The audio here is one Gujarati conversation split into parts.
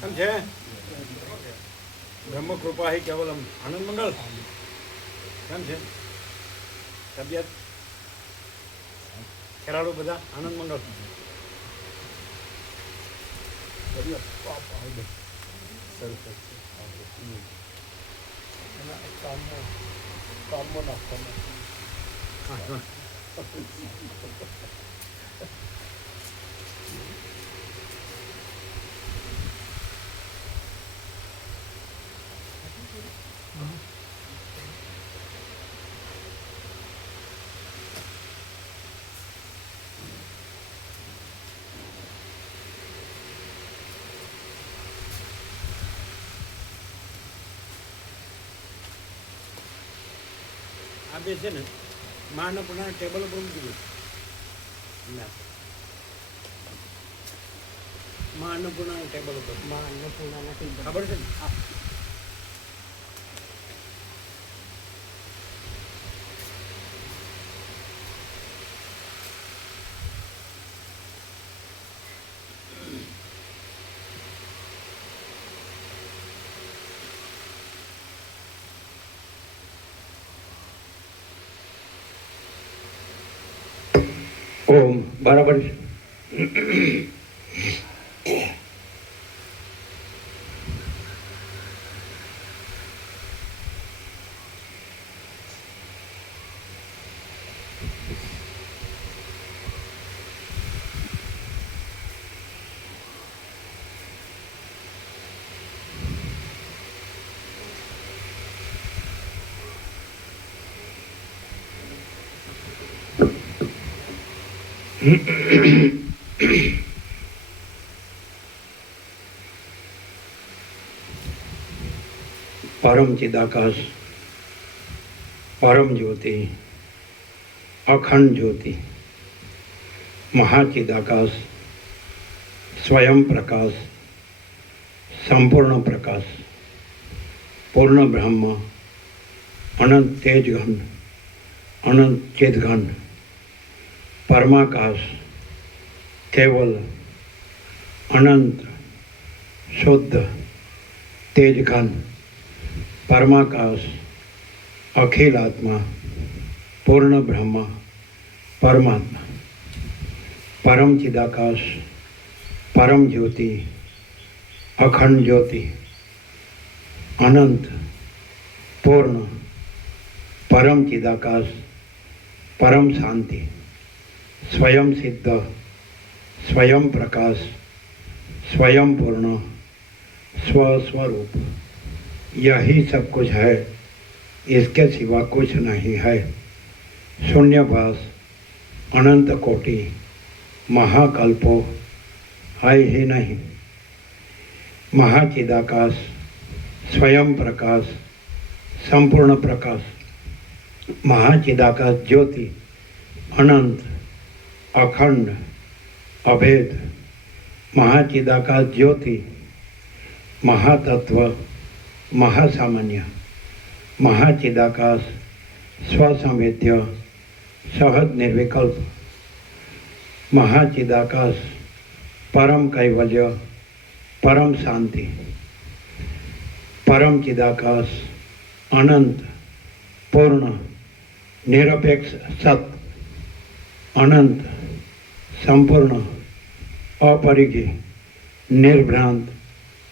કેમ છે? બ્રહ્મ કૃપા હી કેવલમ. આનંદ મંગલ. કેમ છે તબિયત? ખેલાડો બધા આનંદ મંગલ. આ બે છે ને માં અન્નપૂર્ણા ટેબલ ઉપર મૂકી દઉં. માં અન્નપૂર્ણા ટેબલ ઉપર ખબર છે ને? ઓમ બરાબર છે. પરમ ચિદાકાશ, પરમ જ્યોતિ, અખંડ જ્યોતિ, મહાચિદાકાશ, સ્વયં પ્રકાશ, સંપૂર્ણ પ્રકાશ, પૂર્ણ બ્રહ્મ, અનંત તેજઘન, અનંત ચેતઘન, પરમાકાશ, કેવલ, અનંત, શુદ્ધ, તેજઘન, परमाकाश, अखिल आत्मा, पूर्ण ब्रह्म, परमात्मा, परम चिदाकाश, परम ज्योति, अखंड ज्योति, अनंत, पूर्ण, परम चिदाकाश, परम शांति, स्वयं सिद्ध, स्वयं प्रकाश, स्वयं पूर्ण, स्वस्वरूप, यही सब कुछ है, इसके सिवा कुछ नहीं है। शून्यवास, अनंत कोटि, महाकल्पो है ही नहीं। महाचिदाकाश, स्वयं प्रकाश, संपूर्ण प्रकाश, महाचिदाकाश ज्योति, अनंत, अखंड, अभेद, महाचिदाकाश ज्योति, महातत्व, महासामान्य, महाचिदाकाश, स्वसंवेद्य, सहज निर्विकल्प, महाचिदाकाश, परम कैवल्य, परम शांति, परम चिदाकाश, अनंत, पूर्ण, निरपेक्ष सत, अनंत, संपूर्ण, अपरिघी, निर्भ्रांत,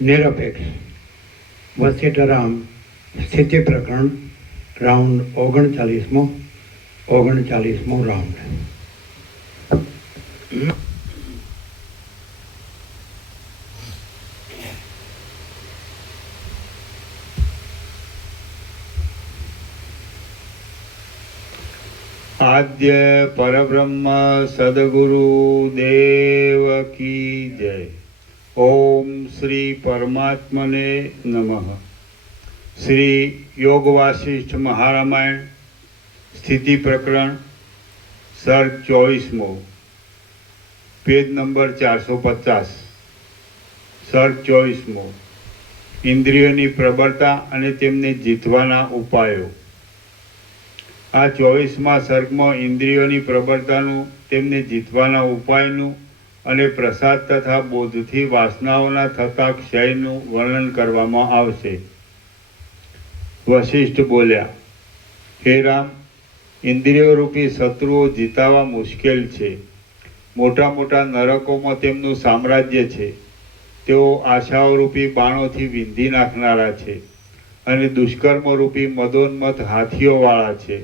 निरपेक्ष। वशिष्ठराम स्थिति प्रकरण राउंड 39मो राउंड। आद्य परब्रह्म सद्गुरु देव की जय। ओम श्री परमात्मने नमः। श्री योग वासिष्ठ महारामायण स्थिति प्रकरण सर्ग 24मो, पेज नंबर 450। सर्ग 24मो, इंद्रियोनी प्रबलता अने तेमने जीतवाना उपायो। आ 24मा सर्गमां इंद्रियोनी प्रबलतानुं तेमने जीतवाना उपायनुं અને પ્રસાદ તથા બોધથી વાસનાઓના થતા ક્ષયનું વર્ણન કરવામાં આવશે. વશિષ્ઠ બોલ્યા, હે રામ, ઇન્દ્રિયો રૂપી શત્રુઓ જીતાવા મુશ્કેલ છે. મોટા મોટા નરકોમાં તેમનું સામ્રાજ્ય છે. તેઓ આશાઓ રૂપી બાણોથી વિંધી નાખનારા છે અને દુષ્કર્મ રૂપી મદોન્મત હાથીઓવાળા છે.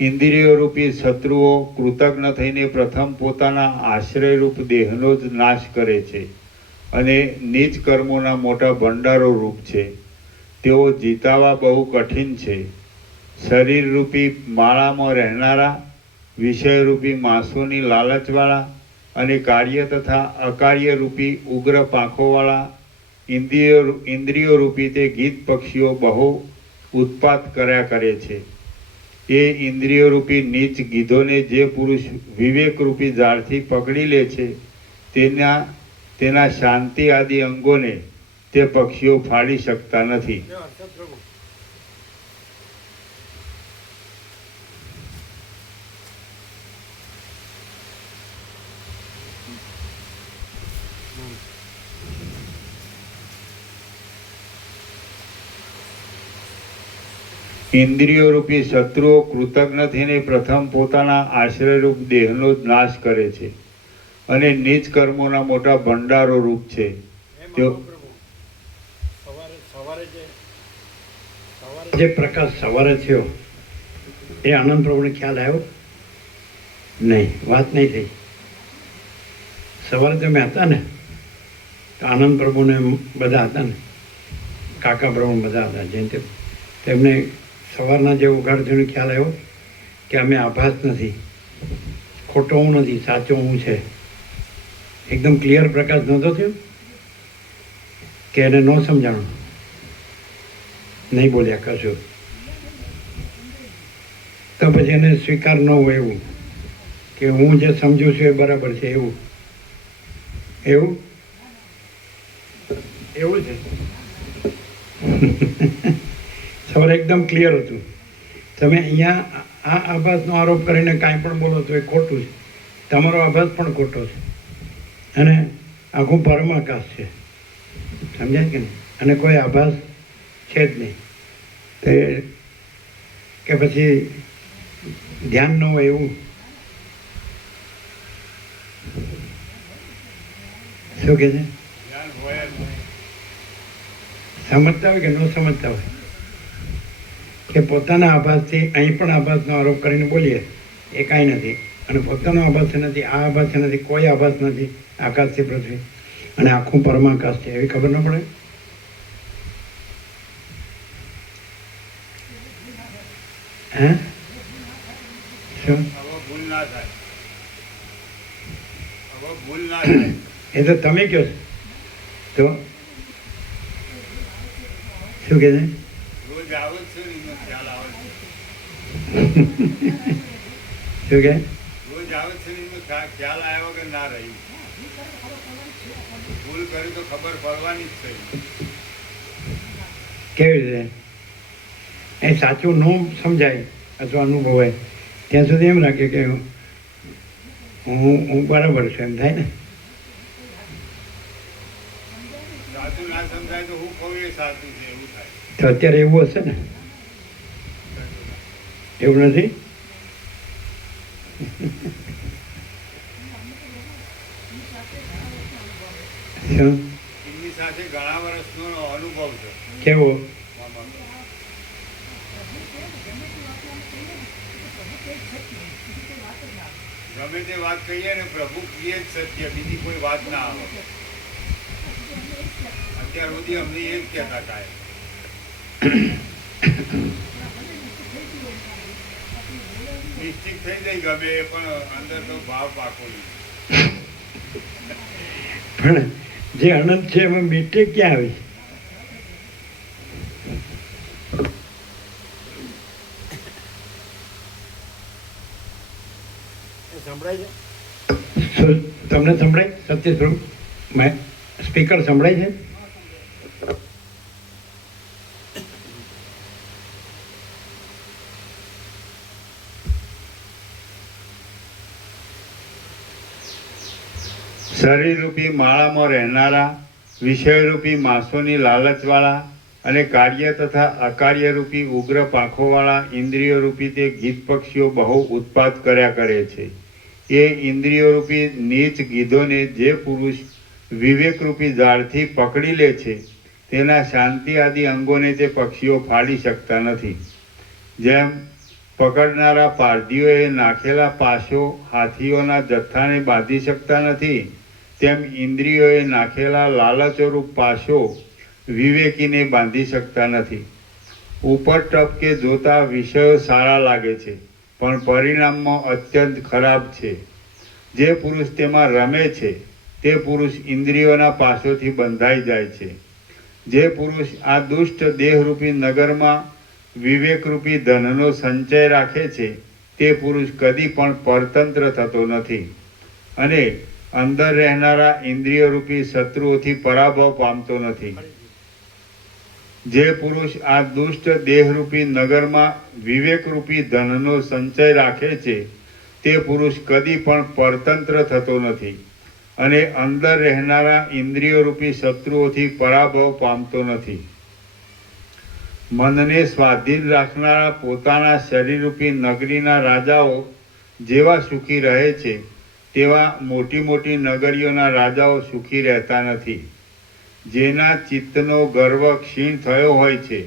ઇન્દ્રિયો રૂપી શત્રુઓ કૃતજ્ઞ થઈને પ્રથમ પોતાના આશ્રયરૂપ દેહનો જ નાશ કરે છે અને નીચ કર્મોના મોટા ભંડારો રૂપ છે. તેઓ જીતાવા બહુ કઠિન છે. શરીરરૂપી માળામાં રહેનારા, વિષયરૂપી માસોની લાલચવાળા અને કાર્ય તથા અકાર્યરૂપી ઉગ્ર પાંખોવાળા ઇન્દ્રિયો રૂપી તે ગીત પક્ષીઓ બહુ ઉત્પાત કર્યા કરે છે. એ ઇન્દ્રિયો રૂપી નીચ ગીધોને જે પુરુષ વિવેકરૂપી ઝાડથી પકડી લે છે તેના શાંતિ આદિ અંગોને તે પક્ષીઓ ફાડી શકતા નથી. ઇન્દ્રિયો રૂપી શત્રુઓ કૃતજ્ઞ થઈને પ્રથમ પોતાના આશ્રયરૂપ દેહનો જ નાશ કરે છે અને નીચ કર્મોના મોટા ભંડારો રૂપ છે. જે પ્રકાશ સવારે થયો એ આનંદ પ્રભુને ખ્યાલ આવ્યો નહીં, વાત નહીં થઈ. સવારે તમે હતા ને તો આનંદ પ્રભુને બધા હતા ને, કાકા પ્રભુ બધા હતા, જેને તેમને સવારના જે ઉઘાડ થયો ખ્યાલ આવ્યો કે અમે આભાસ નથી, ખોટો હું નથી, સાચો હું છે. એકદમ ક્લિયર પ્રકાશ નહોતો થયો કે એને ન સમજાણું, નહીં બોલ્યા કશું, તો પછી એને સ્વીકાર ન હોય એવું કે હું જે સમજું છું એ બરાબર છે, એવું એવું એવું છે. સવારે એકદમ ક્લિયર હતું. તમે અહીંયા આ આભાસનો આરોપ કરીને કાંઈ પણ બોલો તો એ ખોટું છે, તમારો આભાસ પણ ખોટો છે અને આખું પરમાકાશ છે, સમજાય કે નહીં? અને કોઈ આભાસ છે જ નહીં. તે કે પછી ધ્યાન ન હોય એવું. શું કે છે? સમજતા હોય કે ન સમજતા હોય કે પોતાના આભાસથી અહીં પણ આભાસનો આરોપ કરીને બોલીએ એ કાંઈ નથી, અને પોતાનો આભાસ નથી, આ આભાસ નથી, કોઈ આભાસ નથી આકાશથી પૃથ્વી, અને આખું પરમાકાશ છે, એવી ખબર ન પડે? હે શું? એ તો તમે કહો છો. તો શું કે છે? શું કે? રોજ આવે છે ખ્યાલ આવ્યો કે ના રહ્યું, ભૂલ કરી તો ખબર પડવાની જ છે. કેવી રીતે? એ સાચું ન સમજાય અથવા અનુભવાય ત્યાં સુધી એમ રાખે કે હું બરાબર છે, એમ થાય ને. સાચું ના સમજાય તો હું કહું એ સાચું છે એવું થાય. તો અત્યારે એવું હશે ને? એવું નથી? શું? એમની સાથે ઘણા વર્ષનો અનુભવ છે. કેવો? ગમે તે વાત કહીએ ને, પ્રભુ કહીએ જ સત્ય, બીજી કોઈ વાત ના આવે. અત્યાર સુધી અમને એ જ કહેતા કાંઈ. નિશ્ચિત થઈ જાય ગમે પણ અંદર તો ભાવ પાકો નહીં. પણ જે અનંત છે એમાં મિસ્ટેક ક્યાં આવી? સંભળાય છે? તમને સંભળાય? સત્ય સ્વરૂપ સ્પીકર સંભળાય છે? શરીરરૂપી માળામાં રહેનારા વિષયરૂપી માસોની લાલચવાળા અને કાર્ય તથા અકાર્યરૂપી ઉગ્ર પાંખોવાળા ઇન્દ્રિયોરૂપી તે ગીધ પક્ષીઓ બહુ ઉત્પાત કર્યા કરે છે. એ ઇન્દ્રિયોરૂપી નીચ ગીધોને જે પુરુષ વિવેકરૂપી ઝાડથી પકડી લે છે તેના શાંતિ આદિ અંગોને તે પક્ષીઓ ફાડી શકતા નથી. જેમ પકડનારા પારધીઓએ નાખેલા પાશો હાથીઓના જથ્થાને બાંધી શકતા નથી, તેમ ઇન્દ્રિયોએ નાખેલા લાલચોરૂપ પાશો વિવેકીને બાંધી શકતા નથી. ઉપર ટપકે જોતા વિષયો સારા લાગે છે, પણ પરિણામમાં અત્યંત ખરાબ છે. જે પુરુષ તેમાં રમે છે તે પુરુષ ઇન્દ્રિયોના પાશોથી બંધાઈ જાય છે. જે પુરુષ આ દુષ્ટ દેહરૂપી નગરમાં વિવેકરૂપી ધનનો સંચય રાખે છે તે પુરુષ કદી પણ પરતંત્ર થતો નથી અને અંદર રહેનારા ઇન્દ્રિયરૂપી શત્રુઓથી પરાભવ પામતો નથી. જે પુરુષ આ દુષ્ટ દેહરૂપી નગરમાં વિવેકરૂપી ધનનો સંચય રાખે છે તે પુરુષ કદી પણ પરતંત્ર થતો નથી અને અંદર રહેનારા ઇન્દ્રિયોરૂપી શત્રુઓથી પરાભવ પામતો નથી. મનને સ્વાધીન રાખનારા પોતાના શરીરરૂપી નગરીના રાજાઓ જેવા સુખી રહે છે તેવા મોટી મોટી નગરીઓના રાજાઓ સુખી રહેતા નથી. જેના ચિત્તનો ગર્વ ક્ષીણ થયો હોય છે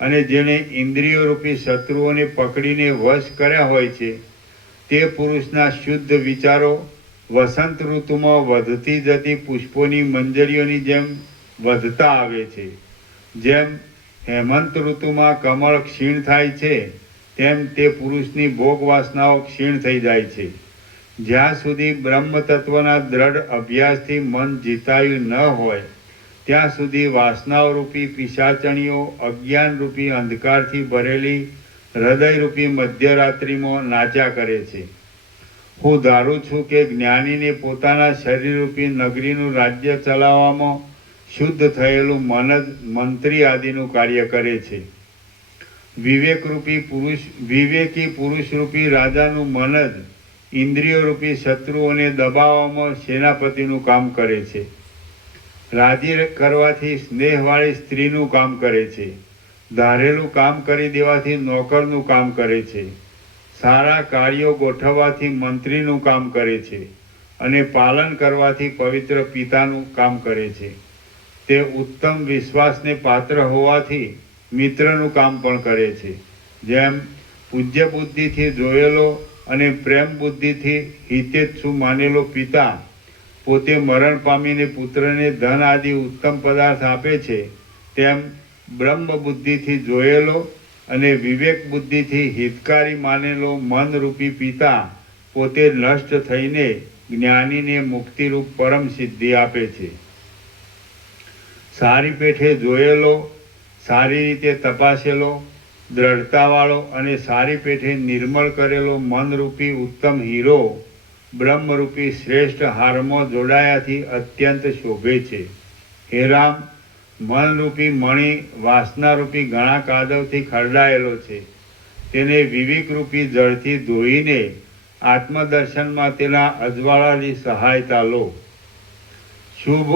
અને જેણે ઇન્દ્રિયોરૂપી શત્રુઓને પકડીને વશ કર્યા હોય છે તે પુરુષના શુદ્ધ વિચારો વસંત ઋતુમાં વધતી જતી પુષ્પોની મંજરીઓની જેમ વધતા આવે છે. જેમ હેમંત ઋતુમાં કમળ ક્ષીણ થાય છે તેમ તે પુરુષની ભોગ વાસનાઓ ક્ષીણ થઈ જાય છે. જ્યાં સુધી બ્રહ્મ તત્વના દ્રઢ અભ્યાસથી મન જીતાયું ન હોય ત્યાં સુધી વાસનાઓરૂપી પિશાચણીઓ અજ્ઞાનરૂપી અંધકારથી ભરેલી હૃદયરૂપી મધ્યરાત્રિમાં નાચ્યા કરે છે. હું ધારું છું કે જ્ઞાનીને પોતાના શરીરરૂપી નગરીનું રાજ્ય ચલાવવામાં શુદ્ધ થયેલું મન જ મંત્રી આદિનું કાર્ય કરે છે. વિવેકી પુરુષરૂપી રાજાનું મન જ ઇન્દ્રિયોરૂપી શત્રુઓને દબાવવામાં સેનાપતિનું કામ કરે છે. રાજી કરવાથી સ્નેહવાળી સ્ત્રીનું કામ કરે છે. ધારેલું કામ કરી દેવાથી નોકરનું કામ કરે છે. સારા કાર્યો ગોઠવવાથી મંત્રીનું કામ કરે છે અને પાલન કરવાથી પવિત્ર પિતાનું કામ કરે છે. તે ઉત્તમ વિશ્વાસને પાત્ર હોવાથી મિત્રનું કામ પણ કરે છે. જેમ પૂજ્ય બુદ્ધિથી જોયેલો અને પ્રેમ બુદ્ધિથી હિતેચ્છુ માનેલો પિતા પોતે મરણ પામીને પુત્રને ધન આદિ ઉત્તમ પદાર્થ આપે છે, તેમ બ્રહ્મ બુદ્ધિથી જોયેલો અને વિવેક બુદ્ધિથી હિતકારી માનેલો મનરૂપી પિતા પોતે નષ્ટ થઈને જ્ઞાનીને મુક્તિરૂપ પરમ સિદ્ધિ આપે છે. સારી પેઠે જોયેલો, સારી રીતે તપાસેલો, દ્રઢતાવાળો અને સારી પેઠે નિર્મળ કરેલો મનરૂપી ઉત્તમ હીરો બ્રહ્મરૂપી શ્રેષ્ઠ હારમાં જોડાયાથી અત્યંત શોભે છે. હે રામ, મનરૂપી મણિ વાસનારૂપી ઘણા કાદવથી ખરડાયેલો છે. તેને વિવેકરૂપી જળથી ધોઈને આત્મદર્શનમાં તેના અજવાળાની સહાયતા લો. શુભ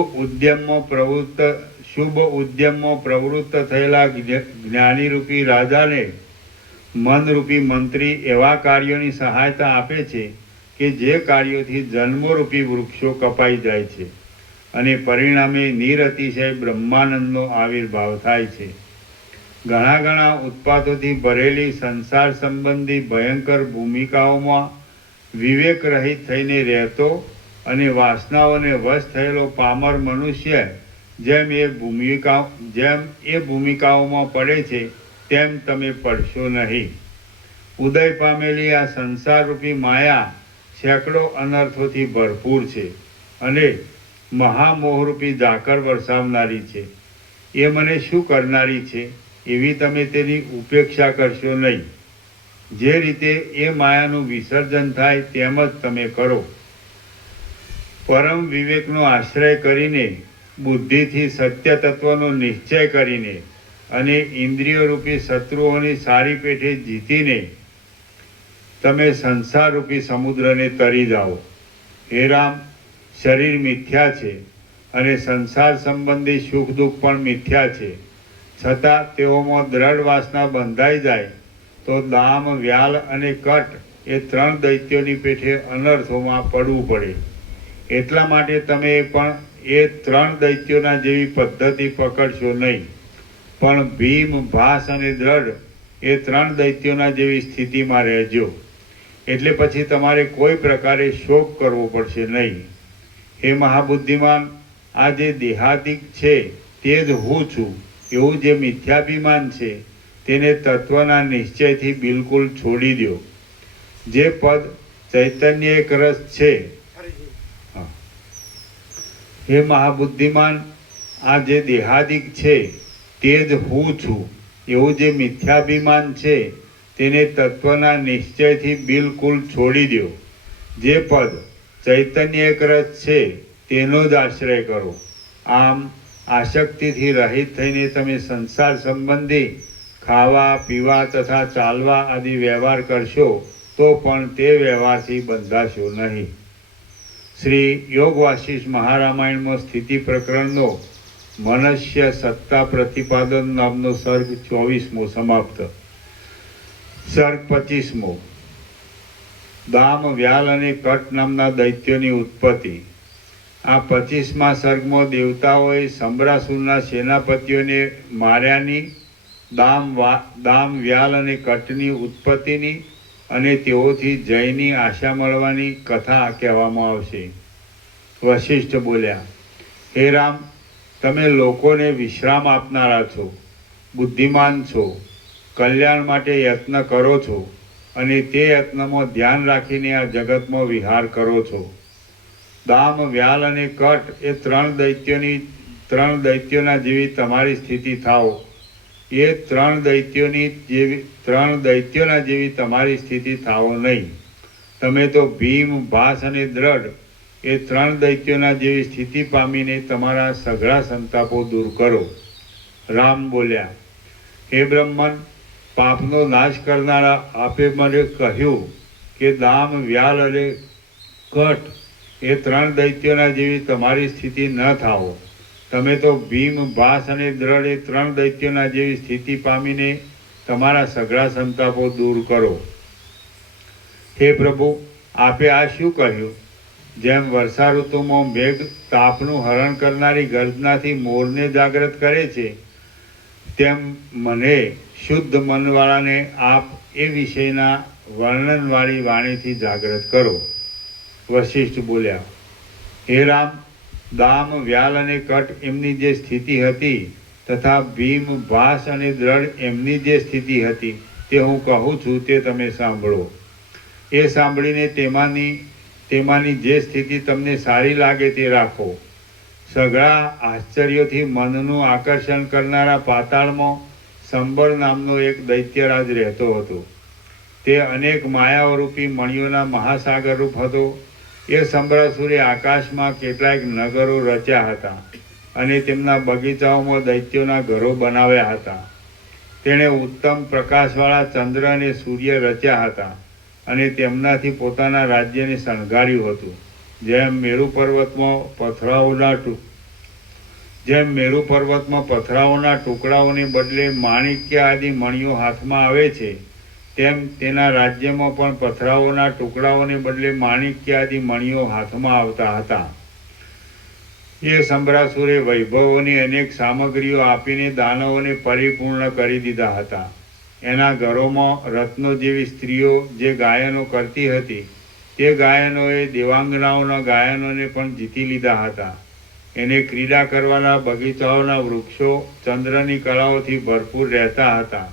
ઉદ્યમમાં પ્રવૃત્ત થયેલા જ્ઞાનીરૂપી રાજાને મનરૂપી મંત્રી એવા કાર્યોની સહાયતા આપે છે કે જે કાર્યોથી જન્મોરૂપી વૃક્ષો કપાઈ જાય છે અને પરિણામે નિરતિશય બ્રહ્માનંદનો આવિર્ભાવ થાય છે. ઘણા ઉત્પાદોથી ભરેલી સંસાર સંબંધી ભયંકર ભૂમિકાઓમાં વિવેક રહિત થઈને રહેતો અને વાસનાઓને વશ થયેલો પામર મનુષ્ય જેમ એ ભૂમિકાઓમાં પડે છે તેમ તમે પડશો નહીં. ઉદય પામેલી આ સંસારરૂપી માયા સેંકડો અનર્થોથી ભરપૂર છે અને મહામોહરૂપી ઝાકર વરસાવનારી છે. એ મને શું કરનારી છે એવી તમે તેની ઉપેક્ષા કરશો નહીં. જે રીતે એ માયાનું વિસર્જન થાય તેમ જ તમે કરો. પરમ વિવેકનો આશ્રય કરીને, બુદ્ધિથી સત્ય તત્વનો નિશ્ચય કરીને અને ઇન્દ્રિયોરૂપી શત્રુઓની સારી પેઠે જીતીને તમે સંસારરૂપી સમુદ્રને તરી જાઓ. હે રામ, શરીર મિથ્યા છે અને સંસાર સંબંધી સુખ દુઃખ પણ મિથ્યા છે, છતાં તેઓમાં દ્રઢ વાસના બંધાઈ જાય તો દામ, વ્યાલ અને કટ એ 3 દૈત્યોની પેઠે અનર્થોમાં પડવું પડે. એટલા માટે તમે પણ એ 3 દૈત્યોના જેવી પદ્ધતિ પકડશો નહીં, પણ ભીમ, ભાસ અને દ્રઢ એ 3 દૈત્યોના જેવી સ્થિતિમાં રહેજો. એટલે પછી તમારે કોઈ પ્રકારે શોક કરવો પડશે નહીં. હે મહાબુદ્ધિમાન, આ જે દેહાદિક છે તે જ હું છું એવું જે મિથ્યાભિમાન છે તેને તત્વના નિશ્ચયથી બિલકુલ છોડી દો. જે પદ ચૈતન્ય એક રસ છે, હે મહાબુદ્ધિમાન, આ જે દેહાદિક છે તે જ હું છું એવું જે મિથ્યાભિમાન છે તેને તત્વના નિશ્ચયથી બિલકુલ છોડી દો. જે પદ ચૈતન્ય એક રસ છે તેનો જ આશ્રય કરો. આમ આસક્તિથી રહિત થઈને તમે સંસાર સંબંધી ખાવા, પીવા તથા ચાલવા આદિ વ્યવહાર કરશો તો પણ તે વ્યવહારથી બંધાશો નહીં. શ્રી યોગ વાસિષ્ઠ મહારામાયણમાં સ્થિતિ પ્રકરણનો મનુષ્ય સત્તા પ્રતિપાદન નામનો સર્ગ 24મો સમાપ્ત. સર્ગ 25મો. દામ, વ્યાલ અને કટ નામના દૈત્યોની ઉત્પત્તિ. આ 25મા સર્ગમાં દેવતાઓએ સંબરાસુરના સેનાપતિઓને માર્યાની, દામ, વ્યાલ અને કટની ઉત્પત્તિની અને તેઓથી જયની આશા મળવાની કથા કહેવામાં આવશે. વશિષ્ઠ બોલ્યા, હે રામ, તમે લોકોને વિશ્રામ આપનારા છો, બુદ્ધિમાન છો, કલ્યાણ માટે યત્ન કરો છો અને તે યત્નમાં ધ્યાન રાખીને આ જગતમાં વિહાર કરો છો. દામ, વ્યાલ અને કટ એ 3 દૈત્યોના જેવી તમારી સ્થિતિ થાઓ. એ 3 દૈત્યોના જેવી તમારી સ્થિતિ થાઓ નહીં. તમે તો ભીમ, ભાસ અને દ્રઢ એ 3 દૈત્યોના જેવી સ્થિતિ પામીને તમારા સઘળા સંતાપો દૂર કરો. રામ બોલ્યા, હે બ્રહ્મન, પાપનો નાશ કરનારા આપે મને કહ્યું કે દામ, વ્યાલ અને કટ એ 3 દૈત્યોના જેવી તમારી સ્થિતિ ન થાઓ. તમે તો ભીમ, ભાસ અને દ્રઢ એ 3 દૈત્યોના જેવી સ્થિતિ પામીને તમારા સઘળા સંતાપો દૂર કરો. હે પ્રભુ, આપે આ શું કહ્યું? જેમ વર્ષા ઋતુમાં મેઘ તાપનું હરણ કરનારી ગર્જનાથી મોરને જાગૃત કરે છે, તેમ મને શુદ્ધ મનવાળાને આપ એ વિષયના વર્ણનવાળી વાણીથી જાગૃત કરો. વશિષ્ઠ બોલ્યા, હે રામ, દામ, વ્યાલ અને કટ એમની જે સ્થિતિ હતી તથા ભીમ, ભાસ અને દ્રઢ એમની જે સ્થિતિ હતી તે હું કહું છું તે તમે સાંભળો. એ સાંભળીને તેમાંની જે સ્થિતિ તમને સારી લાગે તે રાખો. સઘળા આશ્ચર્યોથી મનનું આકર્ષણ કરનારા પાતાળમાં સંબર નામનો એક દૈત્યરાજ રહેતો હતો. તે અનેક માયાવરૂપી મણિઓના મહાસાગર રૂપ હતો. એ સંબરાસુરે આકાશમાં કેટલાક નગરો રચ્યા હતા અને તેમના બગીચાઓમાં દૈત્યોના ઘરો બનાવ્યા હતા. તેણે ઉત્તમ પ્રકાશવાળા ચંદ્ર અને સૂર્ય રચ્યા હતા અને તેમનાથી પોતાના રાજ્યને શણગાર્યું હતું. જેમ મેરુ પર્વતમાં પથરાઓના ટુકડાઓને બદલે માણિક્ય આદિ મણિઓ હાથમાં આવે છે, તેમ તેના રાજ્યમાં પણ પથરાઓના ટુકડાઓને બદલે માણિક્ય આદિ મણિઓ હાથમાં આવતા હતા. એ સંબરાસુરે વૈભવોની અનેક સામગ્રીઓ આપીને દાનવોને પરિપૂર્ણ કરી દીધા હતા. એના ઘરોમાં રત્નો જેવી સ્ત્રીઓ જે ગાયનો કરતી હતી તે ગાયનોએ દેવાંગનાઓના ગાયનોને પણ જીતી લીધા હતા. એને ક્રીડા કરવાના બગીચાઓના વૃક્ષો ચંદ્રની કળાઓથી ભરપૂર રહેતા હતા.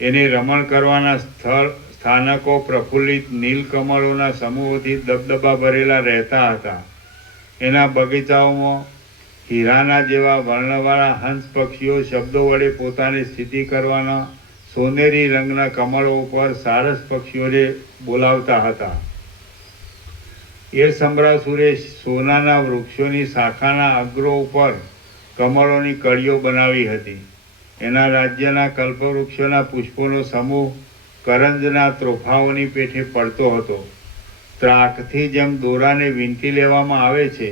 એને રમણ કરવાના સ્થાનકો પ્રફુલ્લિત નીલકમળોના સમૂહોથી દબદબા ભરેલા રહેતા હતા. એના બગીચાઓમાં હીરાના જેવા વર્ણવાળા હંસ પક્ષીઓ શબ્દો વડે પોતાની સ્થિતિ કરવાના સોનેરી રંગના કમળો ઉપર સારસ પક્ષીઓને બોલાવતા હતા. એ સંબરાસુરે સોનાના વૃક્ષોની શાખાના અગ્રો ઉપર કમળોની કળીઓ બનાવી હતી. એના રાજ્યના કલ્પવૃક્ષોના પુષ્પોનો સમૂહ કરંજના ત્રોફાઓની પેઠે પડતો હતો. ત્રાકથી જેમ દોરાને વીંટી લેવામાં આવે છે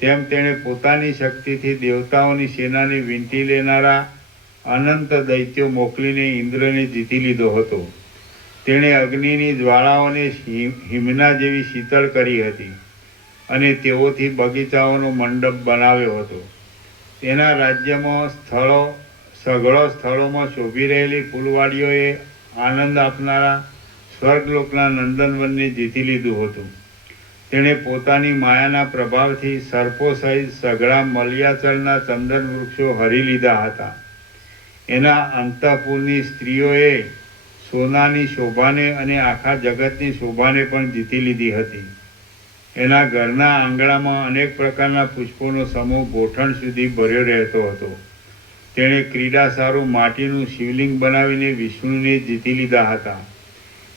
તેમ તેણે પોતાની શક્તિથી દેવતાઓની સેનાને વીંટી લેનારા અનંત દૈત્યો મોકલીને ઇન્દ્રને જીતી લીધો હતો. તેણે અગ્નિની જ્વાળાઓને હિમના જેવી શીતળ કરી હતી અને તેઓથી બગીચાઓનો મંડપ બનાવ્યો હતો. તેના રાજ્યમાં સઘળો સ્થળોમાં શોભી રહેલી ફૂલવાડીઓએ આનંદ આપનારા સ્વર્ગલોકના નંદનવનને જીતી લીધું હતું. તેણે પોતાની માયાના પ્રભાવથી સર્પો સહિત સઘળા મલયાચલના ચંદન વૃક્ષો હરી લીધા હતા. એના અંતઃપુરની સ્ત્રીઓએ સોનાની શોભાને અને આખા જગતની શોભાને પણ જીતી લીધી હતી. એના ઘરના આંગણામાં અનેક પ્રકારના પુષ્પોનો સમૂહ ગોઠણ સુધી ભર્યો રહેતો હતો. તેણે ક્રીડાસારું માટીનું શિવલિંગ બનાવીને વિષ્ણુને જીતી લીધા હતા.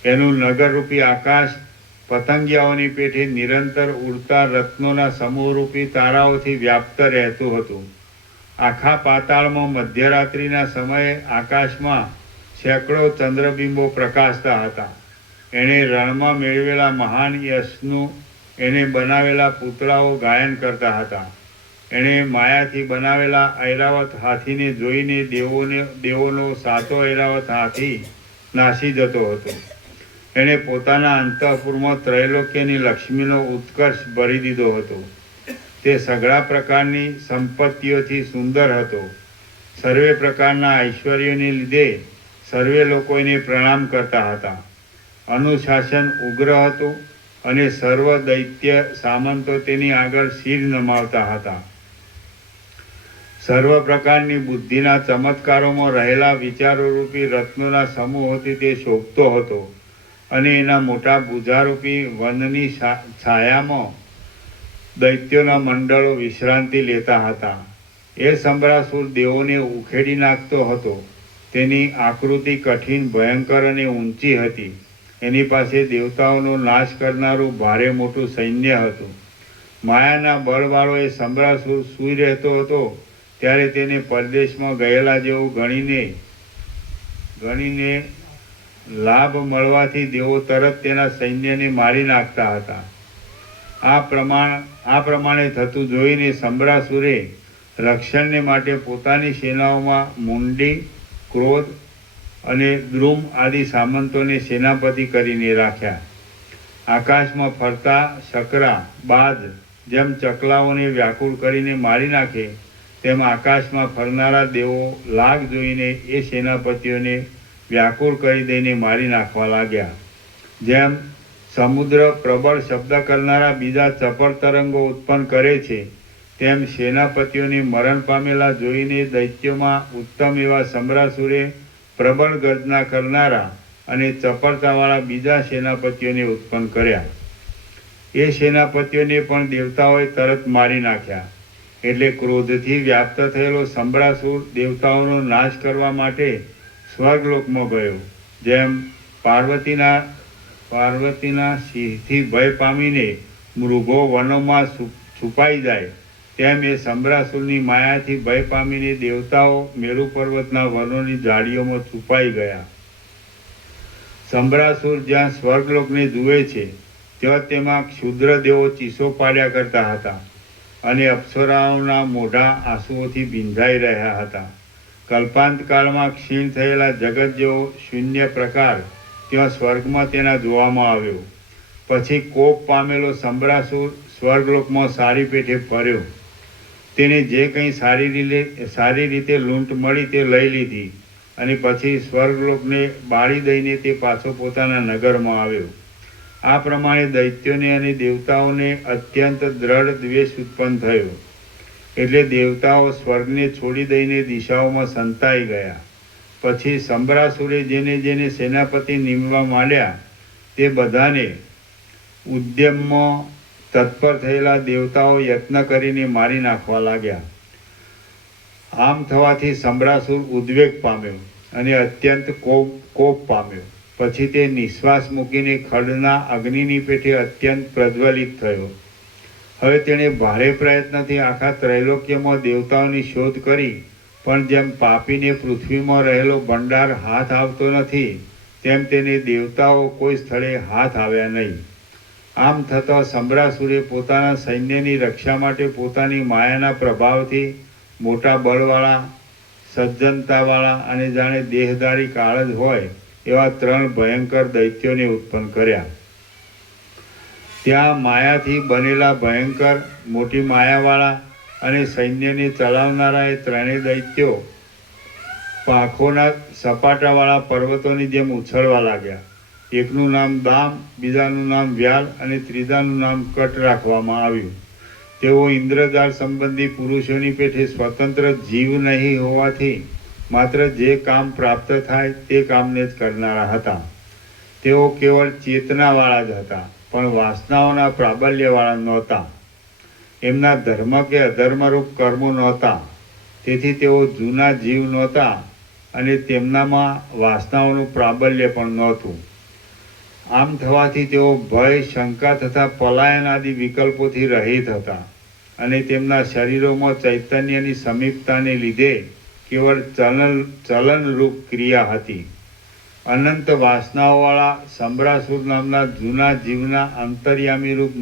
એનું નગરરૂપી આકાશ પતંગિયાઓની પેઠે નિરંતર ઉડતા રત્નોના સમૂહરૂપી તારાઓથી વ્યાપ્ત રહેતું હતું. આખા પાતાળમાં મધ્યરાત્રિના સમયે આકાશમાં સેંકડો ચંદ્રબિંબો પ્રકાશતા હતા. એણે રણમાં મેળવેલા મહાન યશનું એને બનાવેલા પૂતળાઓ ગાયન કરતા હતા. એણે માયાથી બનાવેલા ઐરાવત હાથીને જોઈને દેવોનો સાચો ઐરાવત હાથી નાસી જતો હતો. એણે પોતાના અંતઃપુરમાં ત્રૈલોક્યની લક્ષ્મીનો ઉત્કર્ષ ભરી દીધો હતો. તે સઘળા પ્રકારની સંપત્તિઓથી સુંદર હતો. સર્વે પ્રકારના ઐશ્વર્યોને લીધે સર્વે લોકો એને પ્રણામ કરતા હતા. અનુશાસન ઉગ્ર હતું અને સર્વ દૈત્ય સામંતો તેની આગળ શિર નમાવતા હતા. સર્વ પ્રકારની બુદ્ધિના ચમત્કારોમાં રહેલા વિચારોરૂપી રત્નોના સમૂહોથી તે શોભતો હતો અને એના મોટા ભુજારૂપી વનની છાયામાં દૈત્યોના મંડળો વિશ્રાંતિ લેતા હતા. એ સંબરાસુર દેવોને ઉખેડી નાખતો હતો. તેની આકૃતિ કઠિન, ભયંકર અને ઊંચી હતી. એની પાસે દેવતાઓનો નાશ કરનારું ભારે મોટું સૈન્ય હતું. માયાના બળવાળો એ સંબરાસુર સૂઈ રહેતો હતો ત્યારે તેને પરદેશમાં ગયેલા જેવું ગણીને લાભ મળવાથી દેવો તરત તેના સૈન્યને મારી નાખતા હતા. આ પ્રમાણે થતું જોઈને સંબરાસુરે રક્ષણને માટે પોતાની સેનાઓમાં મુંડી, ક્રોધ અને દ્રુમ આદિ સામંતોને સેનાપતિ કરીને રાખ્યા. આકાશમાં ફરતા શકરા બાજ જેમ ચકલાઓને વ્યાકુળ કરીને મારી નાખે તેમ આકાશમાં ફરનારા દેવો લાગ જોઈને એ સેનાપતિઓને વ્યાકુળ કરી દઈને મારી નાખવા લાગ્યા. જેમ સમુદ્ર પ્રબળ શબ્દ કરનારા બીજા ચપળ તરંગો ઉત્પન્ન કરે છે તેમ સેનાપતિઓને મરણ પામેલા જોઈને દૈત્યોમાં ઉત્તમ એવા સંબરાસુરે પ્રબળ ગર્જના કરનારા અને ચપળતાવાળા બીજા સેનાપતિઓને ઉત્પન્ન કર્યા. એ સેનાપતિઓને પણ દેવતાઓએ તરત મારી નાખ્યા. એટલે ક્રોધથી વ્યાપ્ત થયેલો સંબરાસુર દેવતાઓનો નાશ કરવા માટે સ્વર્ગલોકમાં ગયો. જેમ પાર્વતીના સિંહથી ભય પામીને મૃગો વનોમાં છુપાઈ જાય તેમ એ સંબરાસુરની માયાથી ભય પામીને દેવતાઓ મેરુ પર્વતના વનોની ઝાડીઓમાં છુપાઈ ગયા. સંબરાસુર જ્યાં સ્વર્ગલોકને જુએ છે ત્યાં તેમાં ક્ષુદ્ર દેવો ચીસો પાડ્યા કરતા હતા અને અપ્સરાઓના મોઢા આંસુઓથી ભીંજાઈ રહ્યા હતા. કલ્પાંતકાળમાં ક્ષીણ થયેલા જગત જેવો શૂન્ય પ્રકાર ત્યાં સ્વર્ગમાં તેના જોવામાં આવ્યો. પછી કોપ પામેલો સંબરાસુર સ્વર્ગલોકમાં સારી પેઠે ફર્યો. તેને જે કંઈ સારી રીતે લૂંટ મળી તે લઈ લીધી અને પછી સ્વર્ગલોકને બાળી દઈને તે પાછો પોતાના નગરમાં આવ્યો. આ પ્રમાણે દૈત્યોને અને દેવતાઓને અત્યંત દ્રઢ દ્વેષ ઉત્પન્ન થયો. એટલે દેવતાઓ સ્વર્ગને છોડી દઈને દિશાઓમાં સંતાઈ ગયા. પછી સંબરાસુરે જેને સેનાપતિ નિમવા માંડ્યા તે બધાને ઉદ્યમમાં તત્પર થયેલા દેવતાઓ યત્ન કરીને મારી નાખવા લાગ્યા. આમ થવાથી સંબરાસુર ઉદ્વેગ પામ્યો અને અત્યંત કોપ પામ્યો. પછી તે નિશ્વાસ મૂકીને ખડના અગ્નિની પેઠે અત્યંત પ્રજ્વલિત થયો. હવે તેણે ભારે પ્રયત્નથી આખા ત્રૈલોક્યમાં દેવતાઓની શોધ કરી, પણ જેમ પાપીને પૃથ્વીમાં રહેલો ભંડાર હાથ આવતો નથી તેમ તેને દેવતાઓ કોઈ સ્થળે હાથ આવ્યા નહીં. આમ થતાં સંબરાસુરે પોતાના સૈન્યની રક્ષા માટે પોતાની માયાના પ્રભાવથી મોટા બળવાળા, સજ્જનતાવાળા અને જાણે દેહધારી કાળ જ હોય એવા 3 ભયંકર દૈત્યોને ઉત્પન્ન કર્યા. ત્યાં માયાથી બનેલા ભયંકર, મોટી માયાવાળા અને સૈન્યને ચલાવનારા એ 3 દૈત્યો પાંખોના સપાટાવાળા પર્વતોની જેમ ઉછળવા લાગ્યા. એકનું નામ દામ, બીજાનું નામ વ્યાલ અને ત્રીજાનું નામ કટ રાખવામાં આવ્યું. તેઓ ઇન્દ્રજાળ સંબંધી પુરુષોની પેઠે સ્વતંત્ર જીવ નહીં હોવાથી માત્ર જે કામ પ્રાપ્ત થાય તે કામને જ કરનારા હતા. તેઓ કેવળ ચેતનાવાળા જ હતા, પણ વાસનાઓના પ્રાબલ્યવાળા નહોતા. એમના ધર્મ કે અધર્મરૂપ કર્મો નહોતા, તેથી તેઓ જૂના જીવ નહોતા અને તેમનામાં વાસનાઓનું પ્રાબલ્ય પણ નહોતું. આમ થવાથી તેઓ ભય, શંકા તથા પલાયન આદિ વિકલ્પોથી રહિત હતા અને તેમના શરીરોમાં ચૈતન્યની સમીપતાને લીધે કેવળ ચલનરૂપ ક્રિયા હતી. અનંત વાસનાઓવાળા સંબરાસુર નામના જૂના જીવના અંતર્યામીરૂપ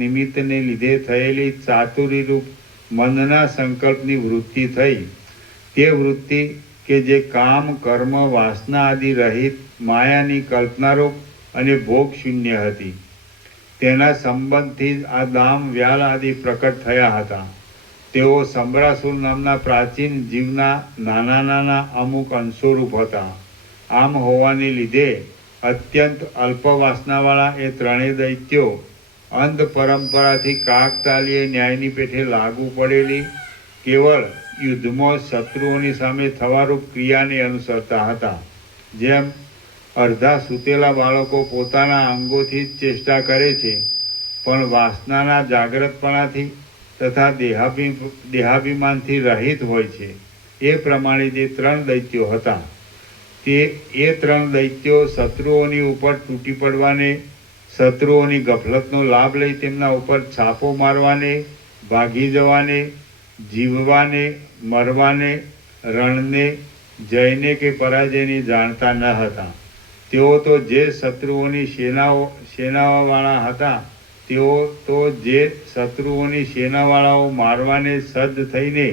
નિમિત્તને લીધે થયેલી ચાતુરીરૂપ મનના સંકલ્પની વૃત્તિ થઈ. તે વૃત્તિ કે જે કામ, કર્મ, વાસના આદિ રહિત માયાની કલ્પનારૂપ અને ભોગ શૂન્ય હતી, તેના સંબંધથી જ આ દામ, વ્યાલ આદિ પ્રકટ થયા હતા. તેઓ સંબરાસુર નામના પ્રાચીન જીવના નાના નાના અમુક અંશોરૂપ હતા. આમ હોવાને લીધે અત્યંત અલ્પ વાસનાવાળા એ 3 દૈત્યો અંધ પરંપરાથી કાકતાલીય ન્યાયની પેઠે લાગુ પડેલી કેવળ યુદ્ધમાં શત્રુઓની સામે થવારૂપ ક્રિયાને અનુસરતા હતા. જેમ અડધા સૂતેલા બાળકો પોતાના અંગોથી જ ચેષ્ટા કરે છે, પણ વાસનાના જાગ્રતપણાથી તથા દેહાભિમાનથી રહિત હોય છે, એ પ્રમાણે જે 3 દૈત્યો હતા એ 3 દૈત્યો શત્રુઓની ઉપર તૂટી પડવાને, શત્રુઓની ગફલતનો લાભ લઈ તેમના ઉપર છાપો મારવાને, ભાગી જવાને, જીવવાને, મરવાને, રણને, જયને કે પરાજયને જાણતા ન હતા. તેઓ તો જે શત્રુઓની સેનાવાળા હતા, તેઓ તો જે શત્રુઓની સેનાવાળાઓ મારવાને સજ્જ થઈને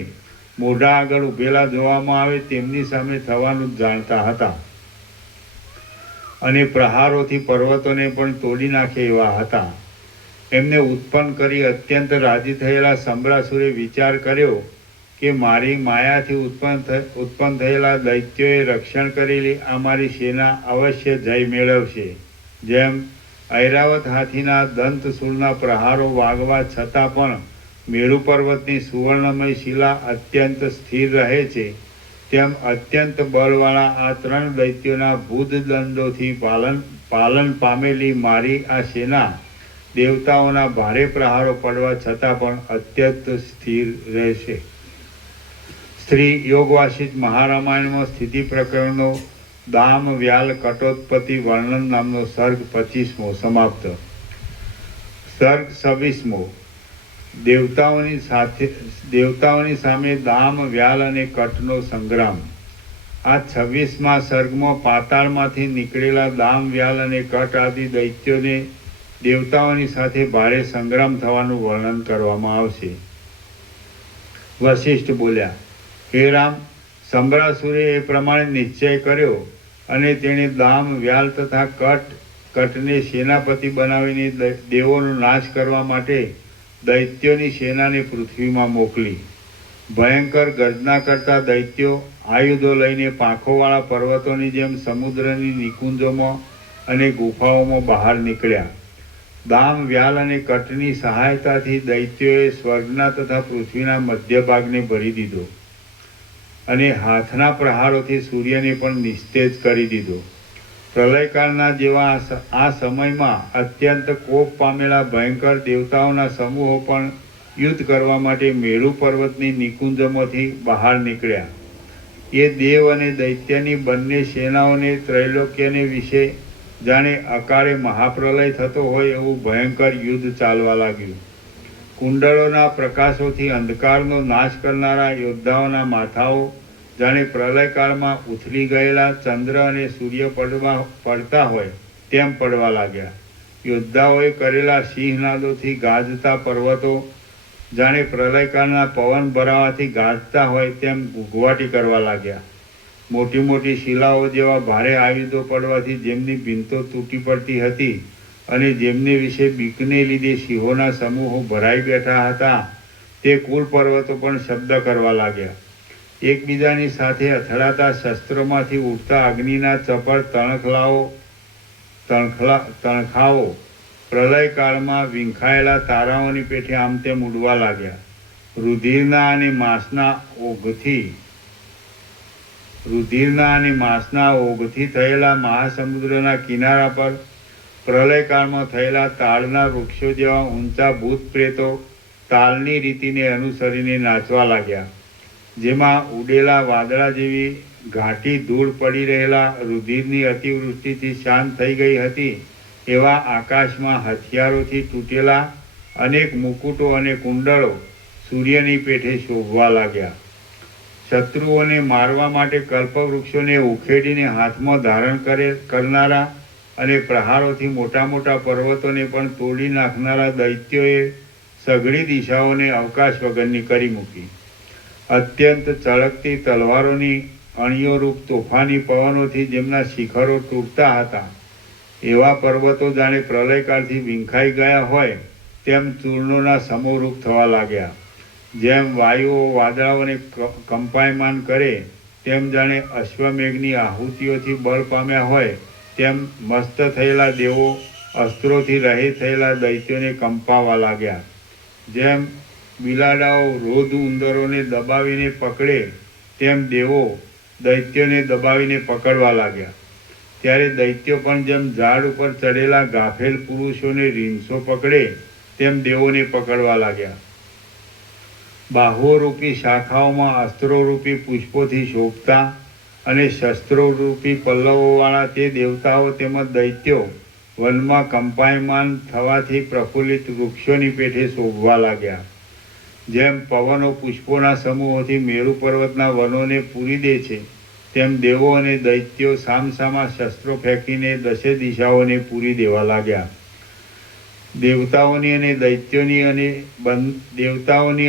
મોઢા આગળ ઊભેલા જોવામાં આવે તેમની સામે થવાનું જ જાણતા હતા અને પ્રહારોથી પર્વતોને પણ તોડી નાખે એવા હતા. એમને ઉત્પન્ન કરી અત્યંત રાજી થયેલા સંબરાસુરે વિચાર કર્યો કે મારી માયાથી ઉત્પન્ન થયેલા દૈત્યોએ રક્ષણ કરેલી આ મારી સેના અવશ્ય જય મેળવશે. જેમ ઐરાવત હાથીના દંતશૂળના પ્રહારો વાગવા છતાં પણ મેરુ પર્વતની સુવર્ણમય શિલા અત્યંત સ્થિર રહે છે, તેમ અત્યંત બળવાળા આ 3 દૈત્યોના ભૂતદંડોથી પાલન પામેલી મારી આ સેના દેવતાઓના ભારે પ્રહારો પડવા છતાં પણ અત્યંત સ્થિર રહેશે. શ્રી યોગ વાસિષ્ઠ મહારામાયણમાં સ્થિતિ પ્રકરણનો દામ, વ્યાલ, કટોત્પત્તિ વર્ણન નામનો સર્ગ 25મો સમાપ્ત. સર્ગ 26મો દેવતાઓની સામે દામ, વ્યાલ અને કટનો સંગ્રામ. આ 26મા સર્ગમાં પાતાળમાંથી નીકળેલા દામ, વ્યાલ અને કટ આદિ દૈત્યોને દેવતાઓની સાથે ભારે સંગ્રામ થવાનું વર્ણન કરવામાં આવશે. વશિષ્ઠ બોલ્યા, હે રામ, સંબરાસુરે એ પ્રમાણે નિશ્ચય કર્યો અને તેણે દામ, વ્યાલ તથા કટને સેનાપતિ બનાવીને દેવોનો નાશ કરવા માટે દૈત્યોની સેનાને પૃથ્વીમાં મોકલી. ભયંકર ગર્જના કરતા દૈત્યો આયુધો લઈને પાંખોવાળા પર્વતોની જેમ સમુદ્રની નિકુંજોમાં અને ગુફાઓમાં બહાર નીકળ્યા. દામ, વ્યાલ અને કટની સહાયતાથી દૈત્યોએ સ્વર્ગના તથા પૃથ્વીના મધ્ય ભાગને ભરી દીધો અને હાથના પ્રહારોથી સૂર્યને પણ નિસ્તેજ કરી દીધો. પ્રલયકાળના જેવા આ સમયમાં અત્યંત કોપ પામેલા ભયંકર દેવતાઓના સમૂહો પણ યુદ્ધ કરવા માટે મેરુ પર્વતની નિકુંજોમાંથી બહાર નીકળ્યા. એ દેવ અને દૈત્યની બંને સેનાઓને ત્રૈલોક્યને વિશે જાણે અકાળે મહાપ્રલય થતો હોય એવું ભયંકર યુદ્ધ ચાલવા લાગ્યું. કુંડળોના પ્રકાશોથી અંધકારનો નાશ કરનારા યોદ્ધાઓના માથાઓ જાણે પ્રલયકાળમાં ઉથલી ગયેલા ચંદ્ર અને સૂર્ય પડતા હોય તેમ પડવા લાગ્યા. યોદ્ધાઓએ કરેલા સિંહનાદોથી ગાજતા પર્વતો જાણે પ્રલયકાળના પવન ભરાવાથી ગાજતા હોય તેમ ઘૂઘવાટી કરવા લાગ્યા. મોટી મોટી શિલાઓ જેવા ભારે આયુધો પડવાથી જેમની ભીંતો તૂટી પડતી હતી અને જેમને વિશે બીકને લીધે સિંહોના સમૂહો ભરાઈ બેઠા હતા તે કુલ પર્વતો પણ શબ્દ કરવા લાગ્યા. એકબીજાની સાથે અથડાતા શસ્ત્રોમાંથી ઉઠતા અગ્નિના ચપળ તણખાઓ પ્રલયકાળમાં વિંખાયેલા તારાઓની પેઠે આમ તેમ ઉડવા લાગ્યા. રુધિરના અને માંસના ઓઘથી થયેલા મહાસમુદ્રના કિનારા પર પ્રલયકાળમાં થયેલા તાળના વૃક્ષો જેવા ઊંચા ભૂત પ્રેતો તાલની રીતિને અનુસરીને નાચવા લાગ્યા. જેમાં ઉડેલા વાદળા જેવી ઘાટી ધૂળ પડી રહેલા રુધિરની અતિવૃષ્ટિથી શાંત થઈ ગઈ હતી એવા આકાશમાં હથિયારોથી તૂટેલા અનેક મુકુટો અને કુંડળો સૂર્યની પેઠે શોભવા લાગ્યા. શત્રુઓને મારવા માટે કલ્પવૃક્ષોને ઉખેડીને હાથમાં ધારણ કરનારા અને પ્રહારોથી મોટા મોટા પર્વતોને પણ તોડી નાખનારા દૈત્યોએ સઘળી દિશાઓને અવકાશ વગરની કરી મૂકી. અત્યંત ચળકતી તલવારોની અણીઓરૂપ તોફાની પવનોથી જેમના શિખરો તૂટતા હતા એવા પર્વતો જાણે પ્રલયકાળથી વિંખાઈ ગયા હોય તેમ ચૂર્ણોના સમોરૂપ થવા લાગ્યા. જેમ વાયુઓ વાદળાઓને કંપાયમાન કરે તેમ જાણે અશ્વમેઘની આહુતિઓથી બળ પામ્યા હોય તેમ મસ્ત થયેલા દેવો અસ્ત્રોથી રહિત થયેલા દૈત્યોને કંપાવા લાગ્યા. જેમ બિલાડાઓ રોધ ઉંદરોને દબાવીને પકડે તેમ દેવો દૈત્યોને દબાવીને પકડવા લાગ્યા. ત્યારે દૈત્યો પણ જેમ ઝાડ ઉપર ચડેલા ગાફેલ પુરુષોને રીંછો પકડે તેમ દેવોને પકડવા લાગ્યા. બાહુરૂપી શાખાઓમાં અસ્ત્રોરૂપી પુષ્પોથી શોભતા અને શસ્ત્રોરૂપી પલ્લવોવાળા તે દેવતાઓ તેમજ દૈત્યો વનમાં કંપાયમાન થવાથી પ્રફુલ્લિત વૃક્ષોની પેઠે શોભવા લાગ્યા. જેમ પવનો પુષ્પોના સમૂહોથી મેરુ પર્વતના વનોને પૂરી દે છે તેમ દેવો અને દૈત્યો સામસામા શસ્ત્રો ફેંકીને દશે દિશાઓને પૂરી દેવા લાગ્યા. દેવતાઓની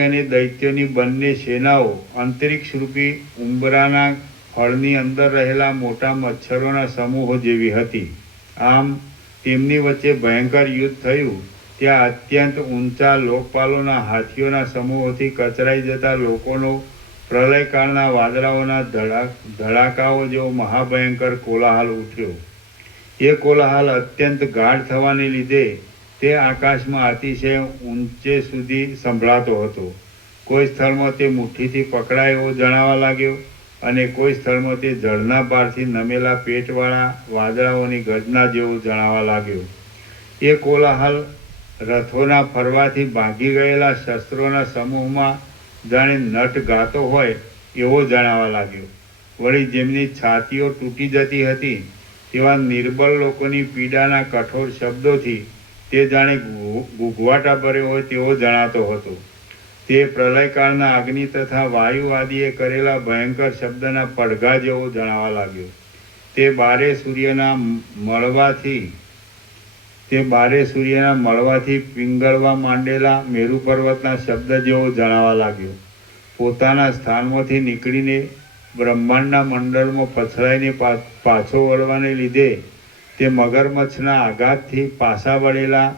અને દૈત્યોની બંને સેનાઓ અંતરિક્ષરૂપી ઉંબરાના ફળની અંદર રહેલા મોટા મચ્છરોના સમૂહો જેવી હતી. આમ તેમની વચ્ચે ભયંકર યુદ્ધ થયું. ત્યાં અત્યંત ઊંચા લોકપાલોના હાથીઓના સમૂહોથી કચરાઈ જતા લોકોનો પ્રલયકાળના વાદળાઓના ધડાકાઓ જેવો મહાભયંકર કોલાહલ ઉઠ્યો. એ કોલાહલ અત્યંત ગાઢ થવાને લીધે તે આકાશમાં અતિશય ઊંચે સુધી સંભળાતો હતો. કોઈ સ્થળમાં તે મુઠ્ઠીથી પકડાય એવો જણાવા લાગ્યો અને કોઈ સ્થળમાં તે જળના ભારથી નમેલા પેટવાળા વાદળાઓની ગર્જના જેવો જણાવા લાગ્યો. એ કોલાહલ રથોના ફરવાથી ભાગી ગયેલા શસ્ત્રોના સમૂહમાં જાણે નટ ગાતો હોય એવો જણાવા લાગ્યો. વળી જેમની છાતીઓ તૂટી જતી હતી તેવા નિર્બળ લોકોની પીડાના કઠોર શબ્દોથી તે જાણે ગુગવાટા ભર્યો હોય તેવો જણાતો હતો. તે પ્રલયકાળના અગ્નિ તથા વાયુ આદિએ કરેલા ભયંકર શબ્દના પડઘા જેવો જણાવા લાગ્યો. તે બારે સૂર્યના મળવાથી પીંગળવા માંડેલા મેરુ પર્વતના શબ્દ જેવો જણાવા લાગ્યો. પોતાના સ્થાનમાંથી નીકળીને બ્રહ્માંડના મંડળમાં પછડાઈને પાછો વળવાને લીધે તે મગરમચ્છના આઘાતથી પાછા વળેલા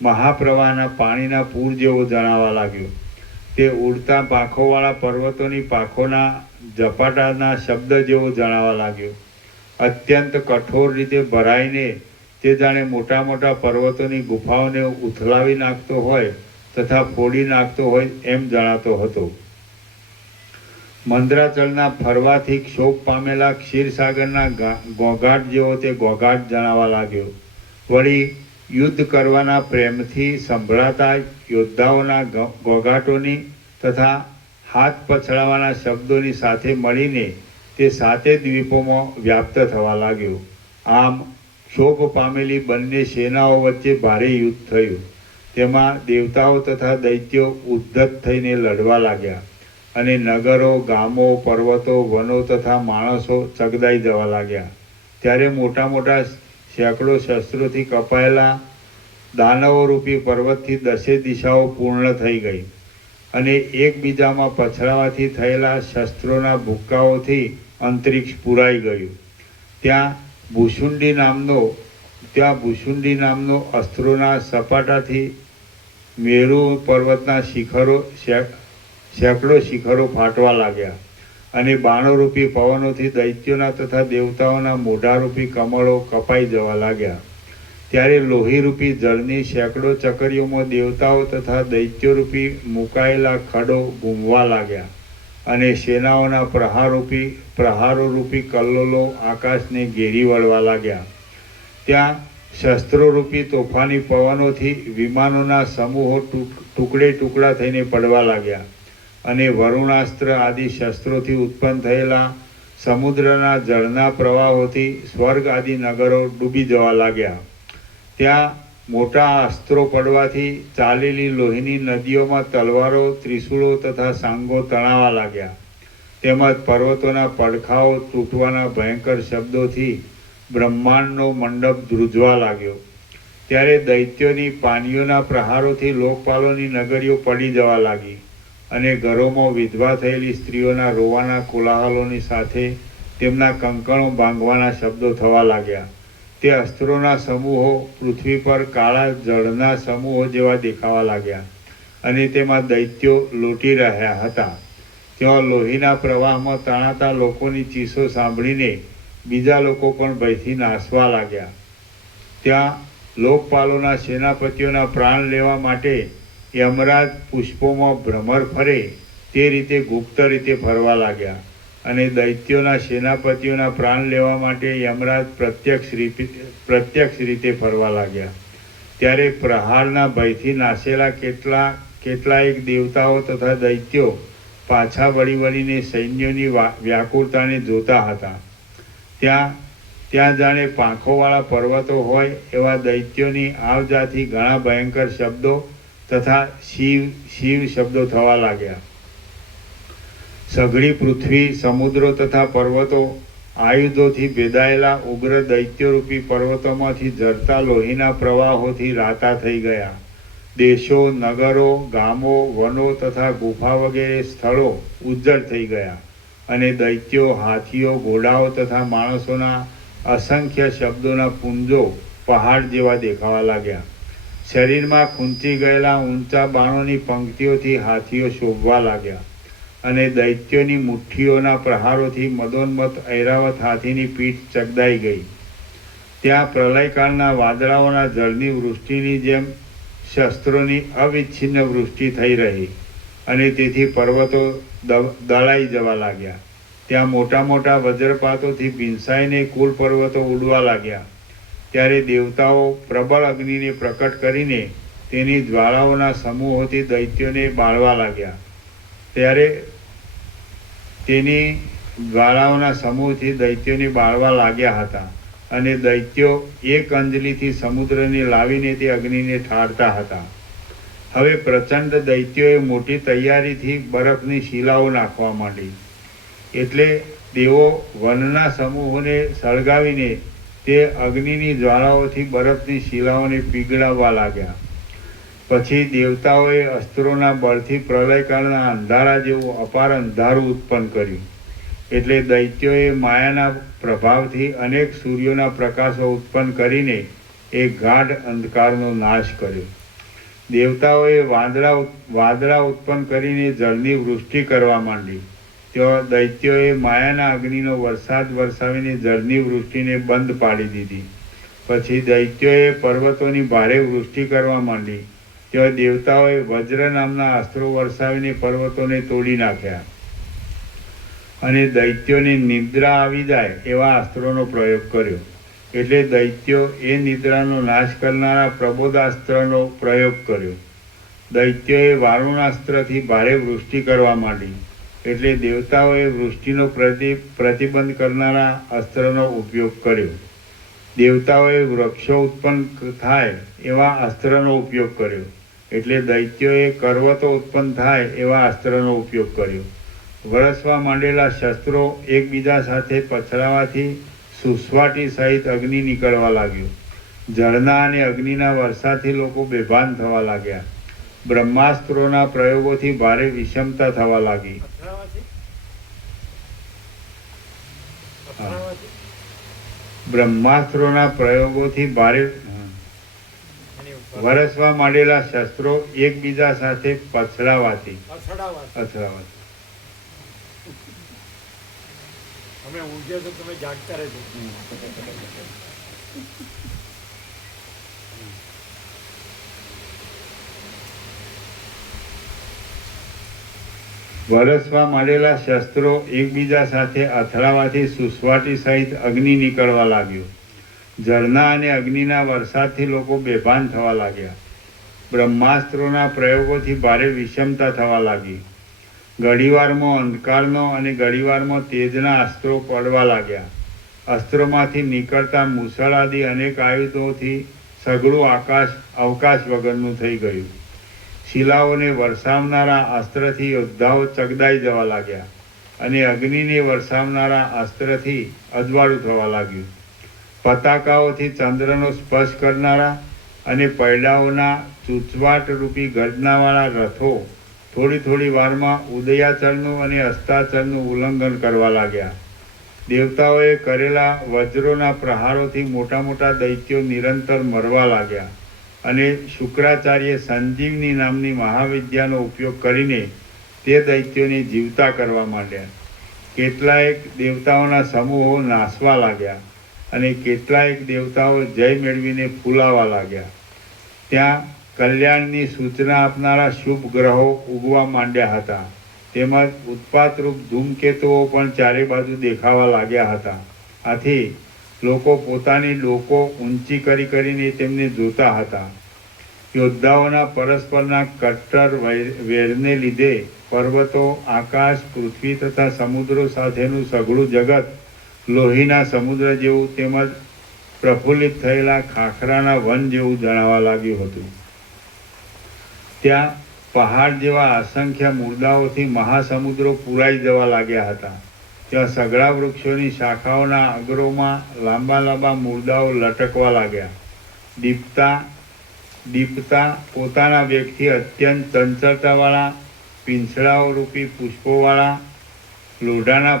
મહાપ્રવાહના પાણીના પૂર જેવો જણાવા લાગ્યો. તે ઉડતા પાંખોવાળા પર્વતોની પાંખોના ઝપાટાના શબ્દ જેવો જણાવા લાગ્યો. અત્યંત કઠોર રીતે ભરાઈને તે જાણે મોટા મોટા પર્વતોની ગુફાઓને ઉથલાવી નાખતો હોય તથા ફોડી નાખતો હોય એમ જણાતો હતો. મંદરાચળના ફરવાથી ક્ષોભ પામેલા ક્ષીરસાગરના ઘોઘાટ જેવો તે ઘોઘાટ જણાવા લાગ્યો. વળી યુદ્ધ કરવાના પ્રેમથી સંભળાતા યોદ્ધાઓના ઘોઘાટોની તથા હાથ પછડાવાના શબ્દોની સાથે મળીને તે સાતે દ્વીપોમાં વ્યાપ્ત થવા લાગ્યો. આમ ક્ષોભ પામેલી બંને સેનાઓ વચ્ચે ભારે યુદ્ધ થયું. તેમાં દેવતાઓ તથા દૈત્યો ઉદ્ધત થઈને લડવા લાગ્યા. અને નગરો, ગામો, પર્વતો, વનો તથા માણસો ચગદાઈ જવા લાગ્યા. ત્યારે મોટા મોટા સેંકડો શસ્ત્રોથી કપાયેલા દાનવોરૂપી પર્વતથી 10 દિશાઓ પૂર્ણ થઈ ગઈ અને એકબીજામાં પછડાવાથી થયેલા શસ્ત્રોના ભૂક્કાઓથી અંતરિક્ષ પૂરાઈ ગયું. ત્યાં ભૂસુંડી નામનો અસ્ત્રોના સપાટાથી મેરુ પર્વતના સેંકડો શિખરો ફાટવા લાગ્યા અને બાણોરૂપી પવનોથી દૈત્યોના તથા દેવતાઓના મોઢારૂપી કમળો કપાઈ જવા લાગ્યા. ત્યારે લોહીરૂપી જળની સેંકડો ચકરીઓમાં દેવતાઓ તથા દૈત્યોરૂપી મુકાયેલા ખડો ઘૂમવા લાગ્યા અને સેનાઓના પ્રહારોરૂપી કલ્લોલો આકાશને ઘેરી વળવા લાગ્યા. ત્યાં શસ્ત્રોરૂપી તોફાની પવનોથી વિમાનોના સમૂહો ટુકડા થઈને પડવા લાગ્યા અને વરુણાસ્ત્ર આદિ શસ્ત્રોથી ઉત્પન્ન થયેલા સમુદ્રના જળના પ્રવાહોથી સ્વર્ગ આદિ નગરો ડૂબી જવા લાગ્યા. ત્યાં મોટા અસ્ત્રો પડવાથી ચાલેલી લોહીની નદીઓમાં તલવારો, ત્રિશૂળો તથા સાંગો તણાવા લાગ્યા. તેમજ પર્વતોના પડખાઓ તૂટવાના ભયંકર શબ્દોથી બ્રહ્માંડનો મંડપ ધ્રુજવા લાગ્યો. ત્યારે દૈત્યોની પાનીઓના પ્રહારોથી લોકપાલોની નગરીઓ પડી જવા લાગી અને ઘરોમાં વિધવા થયેલી સ્ત્રીઓના રોવાના કોલાહલોની સાથે તેમના કંકણો ભાંગવાના શબ્દો થવા લાગ્યા. તે અસ્ત્રોના સમૂહો પૃથ્વી પર કાળા જળના સમૂહો જેવા દેખાવા લાગ્યા અને તેમાં દૈત્યો લોટી રહ્યા હતા. ત્યાં લોહીના પ્રવાહમાં તણાતા લોકોની ચીસો સાંભળીને બીજા લોકો પણ ભયથી નાસવા લાગ્યા. ત્યાં લોકપાલોના સેનાપતિઓના પ્રાણ લેવા માટે યમરાજ પુષ્પોમાં ભ્રમર ફરે તે રીતે ગુપ્ત રીતે ફરવા લાગ્યા અને દૈત્યોના સેનાપતિઓના પ્રાણ લેવા માટે યમરાજ પ્રત્યક્ષ રીતે ફરવા લાગ્યા. ત્યારે પ્રહારના ભયથી નાસેલા કેટલાયક દેવતાઓ તથા દૈત્યો પાછા વળીને સૈન્યોની વ્યાકુળતાને જોતા હતા. ત્યાં જાણે પાંખોવાળા પર્વતો હોય એવા દૈત્યોની આવજાથી ઘણા ભયંકર શબ્દો તથા શિવ શબ્દો થવા લાગ્યા. સઘળી પૃથ્વી, સમુદ્રો તથા પર્વતો આયુધોથી ભેદાયેલા ઉગ્ર દૈત્યરૂપી પર્વતોમાંથી ઝરતા લોહીના પ્રવાહોથી રાતા થઈ ગયા. દેશો, નગરો, ગામો, વનો તથા ગુફા વગેરે સ્થળો ઉજ્જડ થઈ ગયા અને દૈત્યો, હાથીઓ, ઘોડાઓ તથા માણસોના અસંખ્ય શબ્દોના પુંજો પહાડ જેવા દેખાવા લાગ્યા. શરીરમાં ખૂંચી ગયેલા ઊંચા બાણોની પંક્તિઓથી હાથીઓ શોભવા લાગ્યા અને દૈત્યોની મુઠ્ઠીઓના પ્રહારોથી મદોન્મત ઐરાવત હાથીની પીઠ ચગદાઈ ગઈ. ત્યાં પ્રલયકાળના વાદળાઓના જળની વૃષ્ટિની જેમ શસ્ત્રોની અવિચ્છિન્ન વૃષ્ટિ થઈ રહી અને તેથી પર્વતો દળાઈ જવા લાગ્યા. ત્યાં મોટા મોટા વજ્રપાતોથી ભીંસાઈને કુલ પર્વતો ઉડવા લાગ્યા. ત્યારે દેવતાઓ પ્રબળ અગ્નિને પ્રકટ કરીને તેની જ્વાળાઓના સમૂહોથી દૈત્યોને બાળવા લાગ્યા. ત્યારે તેની જ્વાળાઓના સમૂહથી દૈત્યોને બાળવા લાગ્યા હતા અને દૈત્યો એક અંજલિથી સમુદ્રને લાવીને તે અગ્નિને ઠારતા હતા. હવે પ્રચંડ દૈત્યોએ મોટી તૈયારીથી બરફની શિલાઓ નાખવા માંડી. એટલે તેઓ વનના સમૂહોને સળગાવીને તે અગ્નિની જ્વાળાઓથી બરફની શિલાઓને પીગળાવવા લાગ્યા. પછી દેવતાઓએ અસ્ત્રોના બળથી પ્રલયકાળના અંધારા જેવું અપાર અંધારું ઉત્પન્ન કર્યું. એટલે દૈત્યોએ માયાના પ્રભાવથી અનેક સૂર્યોના પ્રકાશો ઉત્પન્ન કરીને એક ગાઢ અંધકારનો નાશ કર્યો. દેવતાઓએ વાદળા ઉત્પન્ન કરીને જળની વૃષ્ટિ કરવા માંડી. ત્યાં દૈત્યોએ માયાના અગ્નિનો વરસાદ વરસાવીને જળની વૃષ્ટિને બંધ પાડી દીધી. પછી દૈત્યોએ પર્વતોની ભારે વૃષ્ટિ કરવા માંડી. ત્યાં દેવતાઓએ વજ્ર નામના અસ્ત્રો વરસાવીને પર્વતોને તોડી નાખ્યા અને દૈત્યોને નિદ્રા આવી જાય એવા અસ્ત્રોનો પ્રયોગ કર્યો. એટલે દૈત્યો એ નિદ્રાનો નાશ કરનારા પ્રબોધાસ્ત્રનો પ્રયોગ કર્યો. દૈત્યોએ વારુણાસ્ત્રથી ભારે વૃષ્ટિ કરવા માંડી. એટલે દેવતાઓએ વૃષ્ટિનો પ્રતિબંધ કરનારા અસ્ત્રનો ઉપયોગ કર્યો. દેવતાઓએ વૃક્ષો ઉત્પન્ન થાય એવા અસ્ત્રનો ઉપયોગ કર્યો. એટલે દૈત્યોએ પર્વતો ઉત્પન્ન થાય એવા અસ્ત્રનો ઉપયોગ કર્યો. વરસવા માંડેલા શસ્ત્રો એકબીજા સાથે પછડાવાથી સુસવાટી સહિત અગ્નિ નીકળવા લાગ્યો. જળના અને અગ્નિના વરસાદથી લોકો બેભાન થવા લાગ્યા. બ્રહ્માસ્ત્રોના પ્રયોગોથી ભારે વિષમતા થવા લાગી. બ્રહ્માસ્ત્રોના પ્રયોગોથી ભારે વરસવા માંડેલા શસ્ત્રો એકબીજા સાથે પછડાવાથી અમે ઊંઘે તો તમે જાગતા રહેજો. વરસવા માંડેલા શસ્ત્રો એકબીજા સાથે અથડાવાથી સુસવાટી સહિત અગ્નિ નીકળવા લાગ્યો. જળના અને અગ્નિના વરસાદથી લોકો બેભાન થવા લાગ્યા. બ્રહ્માસ્ત્રોના પ્રયોગોથી ભારે વિષમતા થવા લાગી. ઘડીવારમાં અંધકારનો અને ઘડીવારમાં તેજના અસ્ત્રો પડવા લાગ્યા. અસ્ત્રોમાંથી નીકળતા મુસળ આદિ અનેક આયુધોથી સઘળું અવકાશ વગરનું થઈ ગયું. શિલાઓને વરસાવનારા અસ્ત્રથી યોદ્ધાઓ ચગદાઈ જવા લાગ્યા અને અગ્નિને વરસાવનારા અસ્ત્રથી અજવાળું થવા લાગ્યું. પતાકાઓથી ચંદ્રનો સ્પર્શ કરનારા અને પૈડાઓના ચૂંચવાટ રૂપી ગર્જનાવાળા રથો થોડી થોડી વારમાં ઉદયાચલનું અને અસ્તાચલનું ઉલ્લંઘન કરવા લાગ્યા. દેવતાઓએ કરેલા વજ્રોના પ્રહારોથી મોટા મોટા દૈત્યો નિરંતર મરવા લાગ્યા અને શુક્રાચાર્ય સંજીવની નામની મહાવિદ્યાનો ઉપયોગ કરીને તે દૈત્યોને જીવતા કરવા માંડ્યા. કેટલાયક દેવતાઓના સમૂહો નાસવા લાગ્યા અને કેટલાયક દેવતાઓ જય મેળવીને ફૂલાવા લાગ્યા. ત્યાં કલ્યાણની સૂચના આપનારા શુભ ગ્રહો ઉગવા માંડ્યા હતા. તેમજ ઉત્પાતરૂપ ધૂમકેતુઓ પણ ચારે બાજુ દેખાવા લાગ્યા હતા. આથી લોકો પોતાની ડોકો ઊંચી કરીને તેમને જોતા હતા. યોદ્ધાઓના પરસ્પરના કટ્ટર વેરને લીધે પર્વતો, આકાશ, પૃથ્વી તથા સમુદ્રો સાથેનું સઘળું જગત લોહીના સમુદ્ર જેવું તેમજ પ્રફુલ્લિત થયેલા ખાખરાના વન જેવું જણાવા લાગ્યું હતું. ત્યાં પહાડ જેવા અસંખ્ય મુર્દાઓથી મહાસમુદ્રો પૂરાઈ જવા લાગ્યા હતા. ત્યાં સઘળા વૃક્ષોની શાખાઓના અગ્રોમાં લાંબા લાંબા મુર્દાઓ લટકવા લાગ્યા. દીપતા પોતાના વેગથી અત્યંત ચંચળતાવાળા પીંછડાઓ રૂપી પુષ્પોવાળા લોઢાના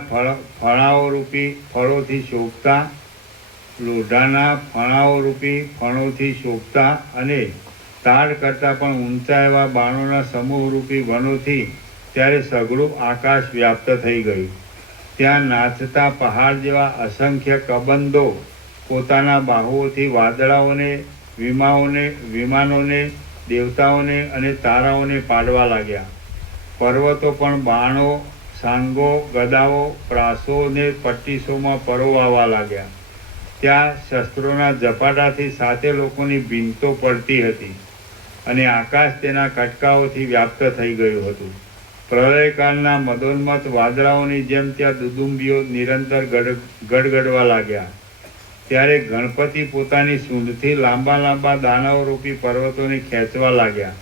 ફળોથી શોભતા અને તાડ કરતાં પણ ઊંચા એવા બાણોના સમૂહ રૂપી વનોથી ત્યારે સઘળું આકાશ વ્યાપ્ત થઈ ગયું. ત્યાં નાચતા પહાડ જેવા અસંખ્ય કબંદો પોતાના બાહુઓથી વાદળાઓને, વિમાનોને, દેવતાઓને અને તારાઓને પાડવા લાગ્યા. પર્વતો પણ બાણો, સાંગો, ગદાઓ, પ્રાસો ને પટ્ટીસોમાં પરોવાવા લાગ્યા. ત્યાં શસ્ત્રોના ઝપાટાથી સાતે લોકોની ભીંતો પડતી હતી અને આકાશ તેના કટકાઓથી વ્યાપ્ત થઈ ગયું હતું. પ્રલયકાળના મદોન્મત વાદળાઓની જેમ ત્યાં દુદુંબીઓ નિરંતર ગડગડવા લાગ્યા. ત્યારે ગણપતિ પોતાની સૂંઢથી લાંબા લાંબા દાનવરૂપી પર્વતોને ખેંચવા લાગ્યા.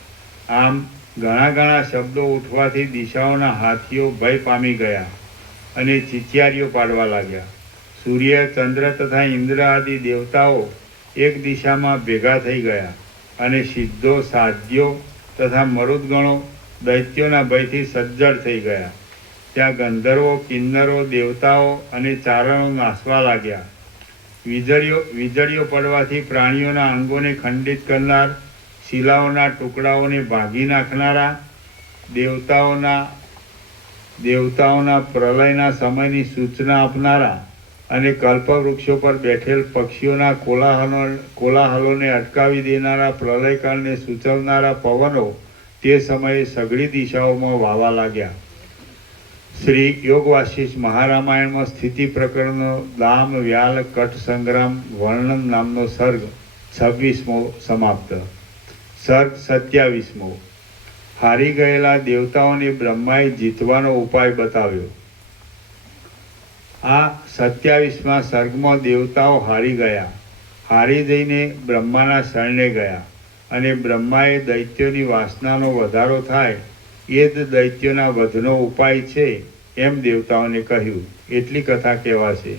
આમ ઘણા શબ્દો ઉઠવાથી દિશાઓના હાથીઓ ભય પામી ગયા અને ચિચિયારીઓ પાડવા લાગ્યા. સૂર્ય, ચંદ્ર તથા ઇન્દ્ર આદિ દેવતાઓ એક દિશામાં ભેગા થઈ ગયા અને સિદ્ધો, સાધ્યો તથા મરુદગણો દૈત્યોના ભયથી સજ્જડ થઈ ગયા. ત્યાં ગંધર્વો, કિન્નરો, દેવતાઓ અને ચારણો નાસવા લાગ્યા. વીજળીઓ પડવાથી પ્રાણીઓના અંગોને ખંડિત કરનાર, શિલાઓના ટુકડાઓને ભાગી નાખનારા, દેવતાઓના પ્રલયના સમયની સૂચના આપનારા અને કલ્પવૃક્ષો પર બેઠેલ પક્ષીઓના કોલાહલોને અટકાવી દેનારા, પ્રલયકાળને સૂચવનારા પવનો તે સમયે સઘળી દિશાઓમાં વાવા લાગ્યા. શ્રી યોગ વાસિષ્ઠ મહારામાયણમાં સ્થિતિ પ્રકરણનો દામ, વ્યાલ, કટ સંગ્રામ વર્ણન નામનો સર્ગ 26મો સમાપ્ત. સર્ગ 27મો. હારી ગયેલા દેવતાઓને બ્રહ્માએ જીતવાનો ઉપાય બતાવ્યો. આ 27મા સર્ગમાં દેવતાઓ હારી ગયા. હારી જઈને બ્રહ્માના શરણે ગયા અને બ્રહ્માએ દૈત્યોની વાસનાનો વધારો થાય એ જ દૈત્યોના વધનો ઉપાય છે એમ દેવતાઓને કહ્યું. એટલી કથા કહેવાશે.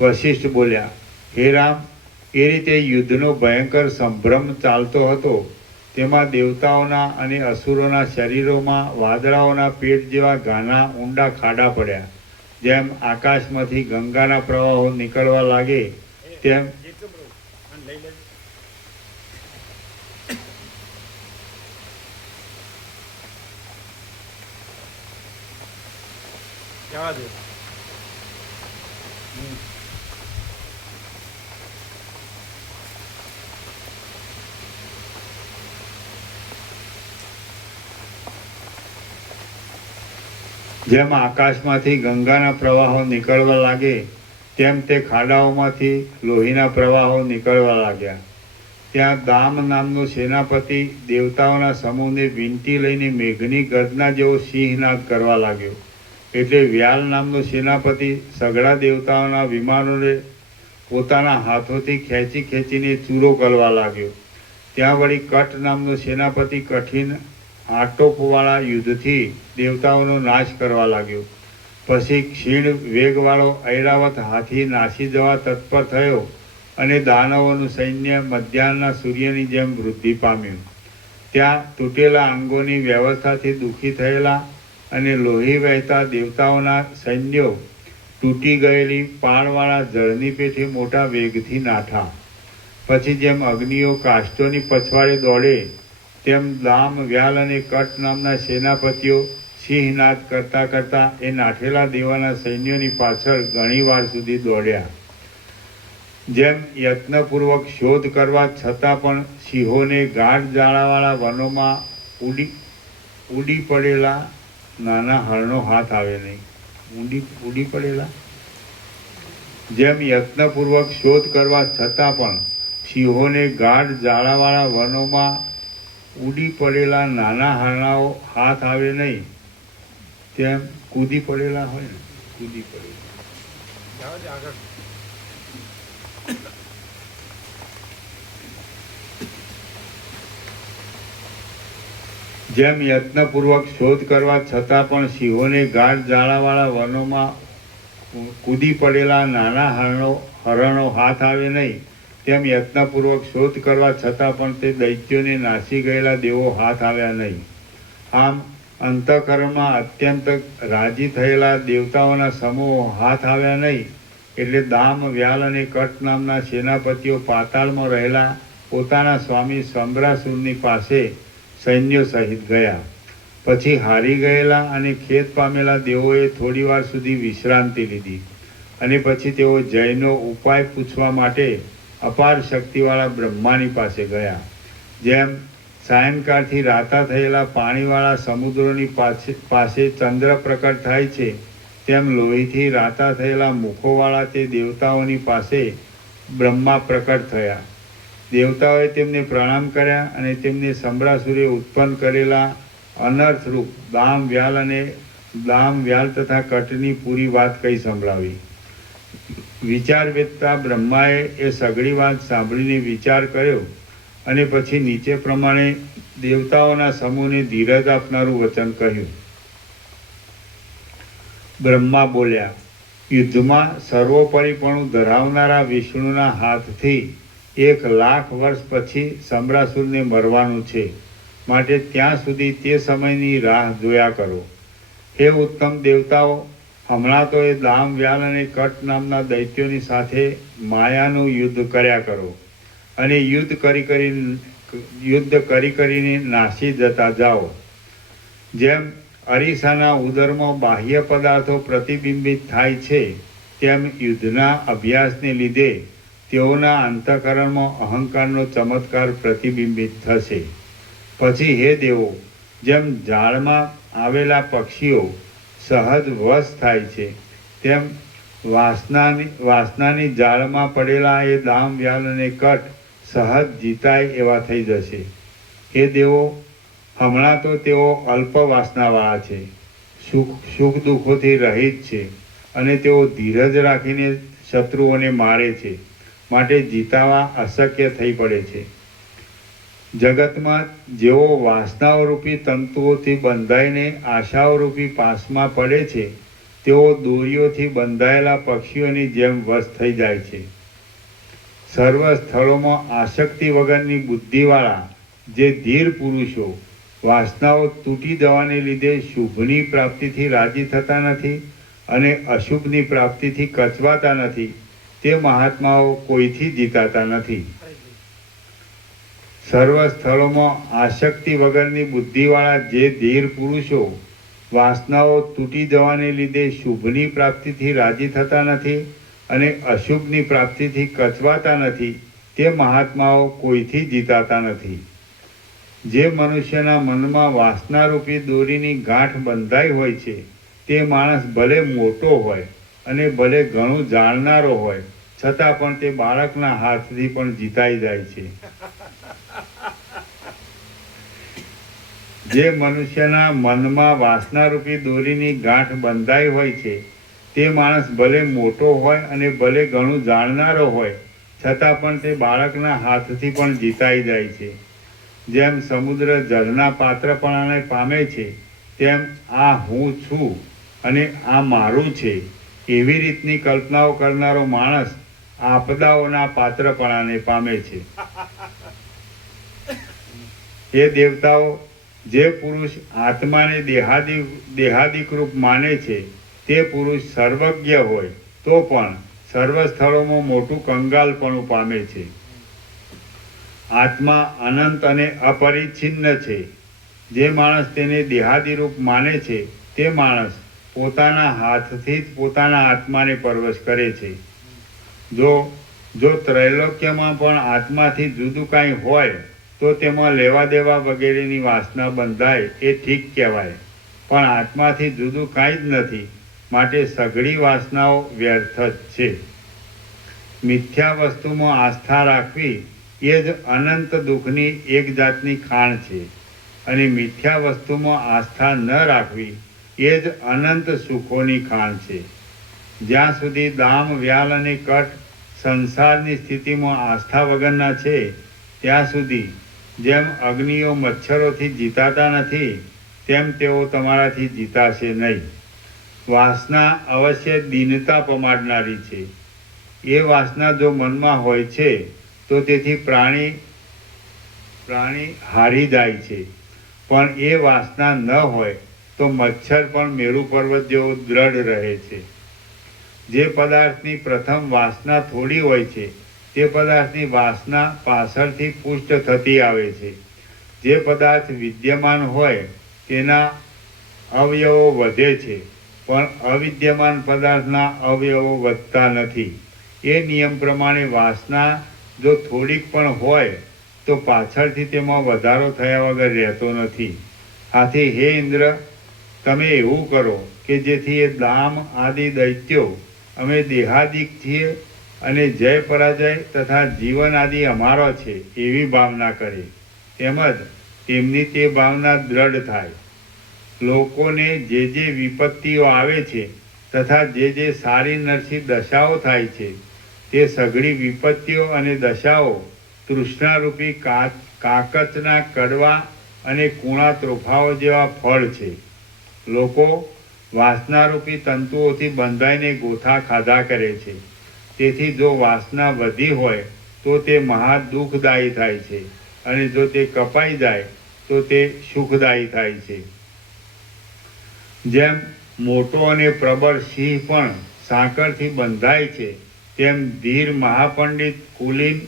વશિષ્ઠ બોલ્યા, હે રામ, એ રીતે યુદ્ધનો ભયંકર સંભ્રમ ચાલતો હતો. તેમાં દેવતાઓના અને અસુરોના શરીરોમાં વાદળાઓના પેટ જેવા ઘાના ઊંડા ખાડા પડ્યા. જેમ આકાશમાંથી ગંગાના પ્રવાહો નીકળવા લાગે તેમ જવા દે. જેમ આકાશમાંથી ગંગાના પ્રવાહો નીકળવા લાગે તેમ તે ખાડાઓમાંથી લોહીના પ્રવાહો નીકળવા લાગ્યા. ત્યાં દામ નામનો સેનાપતિ દેવતાઓના સમૂહને વીંટી લઈને મેઘની ગર્જના જેવો સિંહનાદ કરવા લાગ્યો. એટલે વ્યાલ નામનો સેનાપતિ સઘળા દેવતાઓના વિમાનોને પોતાના હાથોથી ખેંચી ખેંચીને ચૂરો કરવા લાગ્યો. ત્યાં વળી કટ નામનો સેનાપતિ કઠિન આટોપવાળા યુદ્ધથી દેવતાઓનો નાશ કરવા લાગ્યો. પછી ક્ષીણ વેગવાળો ઐરાવત હાથી નાસી જવા તત્પર થયો અને દાનવોનું સૈન્ય મધ્યાહનના સૂર્યની જેમ વૃદ્ધિ પામ્યું. ત્યાં તૂટેલા અંગોની વ્યવસ્થાથી દુઃખી થયેલા અને લોહી વહેતા દેવતાઓના સૈન્યો તૂટી ગયેલી પાળવાળા જળની પેઠે મોટા વેગથી નાઠા. પછી જેમ અગ્નિઓ કાષ્ટોની પછવાડે દોડે તેમ દામ વ્યાલ અને કટ નામના સેનાપતિઓ સિંહનાદ કરતા કરતા એ નાઠેલા દેવાના સૈન્યોની પાછળ ઘણી વાર સુધી દોડ્યા. જેમ યત્નપૂર્વક શોધ કરવા છતાં પણ સિંહોને ગાઢ જાળાવાળા વનોમાં ઉડી પડેલા નાના હરણો હાથ આવે નહીં. ઉડી પડેલા જેમ યત્નપૂર્વક શોધ કરવા છતાં પણ સિંહોને ગાઢ જાળાવાળા વનોમાં ઉડી પડેલા નાના હરણાઓ હાથ આવે નહીં, તેમ કૂદી પડેલા હોય ને, કૂદી પડેલા. જવા દે આગળ. જેમ યત્નપૂર્વક શોધ કરવા છતાં પણ સિંહોને ગાઢ જાળાવાળા વનોમાં કૂદી પડેલા નાના હરણો હાથ આવે નહીં, તેમ યત્નપૂર્વક શોધ કરવા છતાં પણ તે દૈત્યોને નાસી ગયેલા દેવો હાથ આવ્યા નહીં. આમ અંતઃકરણમાં અત્યંત રાજી થયેલા દેવતાઓના સમૂહો હાથ આવ્યા નહીં. એટલે દામ વ્યાલ અને કટ નામના સેનાપતિઓ પાતાળમાં રહેલા પોતાના સ્વામી સંબરાસુરની પાસે સૈન્યો સહિત ગયા. પછી હારી ગયેલા અને ખેદ પામેલા દેવોએ થોડી વાર સુધી વિશ્રાંતિ લીધી અને પછી તેઓ જયનો ઉપાય પૂછવા માટે અપાર શક્તિવાળા બ્રહ્માની પાસે ગયા. જેમ સાયંકાળથી રાતા થયેલા પાણીવાળા સમુદ્રોની પાસે ચંદ્ર પ્રકટ થાય છે, તેમ લોહીથી રાતા થયેલા મુખોવાળા તે દેવતાઓની પાસે બ્રહ્મા પ્રકટ થયા. દેવતાઓએ તેમને પ્રણામ કર્યા અને તેમને સંબરાસુરે ઉત્પન્ન કરેલા અનર્થરૂપ દામ વ્યાલ તથા કટની પૂરી વાત કહી સંભળાવી. વિચાર વેદતા બ્રહ્માએ એ સઘળી વાત સાંભળીને વિચાર કર્યો અને પછી નીચે પ્રમાણે દેવતાઓના સમૂહને ધીરજ આપનારું વચન કહ્યું. બ્રહ્મા બોલ્યા, યુદ્ધમાં સર્વોપરીપણું ધરાવનારા વિષ્ણુના હાથથી 1,00,000 વર્ષ પછી સંબરાસુરને મરવાનું છે. માટે ત્યાં સુધી તે સમયની રાહ જોયા કરો. હે ઉત્તમ દેવતાઓ, હમણાં તો એ દામ વ્યાલ અને કટ નામના દૈત્યોની સાથે માયાનું યુદ્ધ કર્યા કરો અને યુદ્ધ કરી કરીને નાસી જતા જાઓ. જેમ અરીસાના ઉદરમાં બાહ્ય પદાર્થો પ્રતિબિંબિત થાય છે, તેમ યુદ્ધના અભ્યાસને લીધે તેઓના અંતઃકરણમાં અહંકારનો ચમત્કાર પ્રતિબિંબિત થશે. પછી હે દેવો, જેમ ઝાડમાં આવેલા પક્ષીઓ સહજ વશ થાય છે, તેમ વાસનાની જાળમાં પડેલા એ દામ વ્યાલ અને કટ સહજ જીતાય એવા થઈ જશે. એ દેવો, હમણાં તો તેઓ અલ્પ વાસનાવાળા છે, સુખ દુઃખોથી રહિત છે અને તેઓ ધીરજ રાખીને શત્રુઓને મારે છે, માટે જીતાવા અશક્ય થઈ પડે છે. જગતમાં જેઓ વાસનાઓ રૂપી તંતુઓથી બંધાઈને આશાઓ રૂપી પાસમાં પડે છે તેઓ દોરીઓથી બંધાયેલા પક્ષીઓની જેમ વશ થઈ જાય છે. સર્વ સ્થળોમાં આસક્તિ વગરની બુદ્ધિવાળા જે ધીર પુરુષો વાસનાઓ તૂટી જવાને લીધે શુભની પ્રાપ્તિથી રાજી થતા નથી અને અશુભની પ્રાપ્તિથી કચવાતા નથી, તે મહાત્માઓ કોઈથી જીતાતા નથી. સર્વ સ્થળોમાં આસક્તિ વગરની બુદ્ધિવાળા જે ધીર પુરુષો વાસનાઓ તૂટી જવાને લીધે શુભની પ્રાપ્તિથી રાજી થતા નથી અને અશુભની પ્રાપ્તિથી કચવાતા નથી, તે મહાત્માઓ કોઈથી જીતાતા નથી. જે મનુષ્યના મનમાં વાસનારૂપી દોરીની ગાંઠ બંધાઈ હોય છે તે માણસ ભલે મોટો હોય અને ભલે ઘણું જાણનારો હોય છતાં પણ તે બાળકના હાથથી પણ જીતાઈ જાય છે. જે મનુષ્યના મનમાં વાસનારૂપી દોરીની ગાંઠ બંધાઈ હોય છે તે માણસ ભલે મોટો હોય અને ભલે ઘણું જાણનારો હોય છતાં પણ તે બાળકના હાથથી પણ જીતાઈ જાય છે. જેમ સમુદ્ર જળના પાત્રપણાને પામે છે તેમ આ હું છું અને આ મારું છે એવી રીતની કલ્પનાઓ કરનારો માણસ આપદાઓના પાત્રપણાને પામે છે. એ દેવતાઓ, જે પુરુષ આત્માને દેહાદિક રૂપ માને છે તે પુરુષ સર્વજ્ઞ હોય તો પણ સર્વ સ્થળોમાં મોટું કંગાલપણું પામે છે. આત્મા અનંત અને અપરિચ્છિન્ન છે. જે માણસ તેને દેહાદિરૂપ માને છે તે માણસ પોતાના હાથથી જ પોતાના આત્માને પરવશ કરે છે. જો ત્રૈલોક્યમાં પણ આત્માથી જુદું કાંઈ હોય તો તેમાં લેવા દેવા વગેરેની વાસના બંધાય એ ઠીક કહેવાય, પણ આત્માથી જુદું કાંઈ જ નથી, માટે સઘળી વાસનાઓ વ્યર્થ જ છે. મિથ્યા વસ્તુમાં આસ્થા રાખવી એ જ અનંત દુઃખની એક જાતની ખાણ છે અને મિથ્યા વસ્તુમાં આસ્થા ન રાખવી એ જ અનંત સુખોની ખાણ છે. જ્યાં સુધી દામ વ્યાલ અને કટ સંસારની સ્થિતિમાં આસ્થા વગરના છે ત્યાં સુધી જેમ અગ્નિઓ મચ્છરોથી જીતાતા નથી તેમ તેઓ તમારાથી જીતાશે નહીં. વાસના અવશ્ય દીનતા પમાડનારી છે. એ વાસના જો મનમાં હોય છે તો તેથી પ્રાણી હારી જાય છે, પણ એ વાસના ન હોય તો મચ્છર પણ મેરુ પર્વત જેવો દ્રઢ રહે છે. જે પદાર્થની પ્રથમ વાસના થોડી હોય છે તે પદાર્થની વાસના પાછળથી પુષ્ટ થતી આવે છે. જે પદાર્થ વિદ્યમાન હોય તેના અવયવો વધે છે, પણ અવિદ્યમાન પદાર્થના અવયવો વધતા નથી. એ નિયમ પ્રમાણે વાસના જો થોડીક પણ હોય તો પાછળથી તેમાં વધારો થયા વગર રહેતો નથી. આથી હે ઇન્દ્ર, તમે એવું કરો કે જેથી એ દામ આદિ દૈત્યો અમે દેહાદિક છીએ અને જય પરાજય તથા જીવન આદિ અમારો છે એવી ભાવના કરે, તેમજ તેમની તે ભાવના દ્રઢ થાય. લોકોને જે વિપત્તિઓ આવે છે તથા જે સારી નરસી દશાઓ થાય છે તે સઘળી વિપત્તિઓ અને દશાઓ તૃષ્ણારૂપી કાકચના કડવા અને કૂણા ત્રોફાઓ જેવા ફળ છે. લોકો વાસનારૂપી તંતુઓથી બંધાઈને ગોથા ખાધા કરે છે. તેથી જો વાસના વધી હોય તો તે મહા દુઃખદાયી થાય છે અને જો તે કપાઈ જાય તો તે સુખદાયી થાય છે. જેમ મોટો અને પ્રબળ સિંહ પણ સાંકળથી બંધાય છે તેમ ધીર મહાપંડિત કુલીન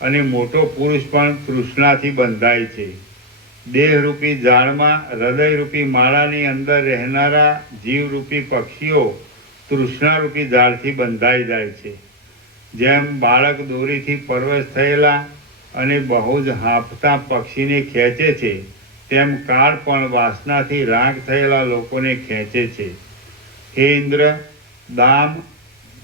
અને મોટો પુરુષ પણ તૃષ્ણાથી બંધાય છે. દેહરૂપી ઝાડમાં હૃદયરૂપી માળાની અંદર રહેનારા જીવરૂપી પક્ષીઓ તૃષ્ણારૂપી ઝાડથી બંધાઈ જાય છે. જેમ બાળક દોરીથી પરવશ થયેલા અને બહુ જ હાંફતા પક્ષીને ખેંચે છે તેમ કાળ પણ વાસનાથી રાગ થયેલા લોકોને ખેંચે છે. હે ઇન્દ્ર,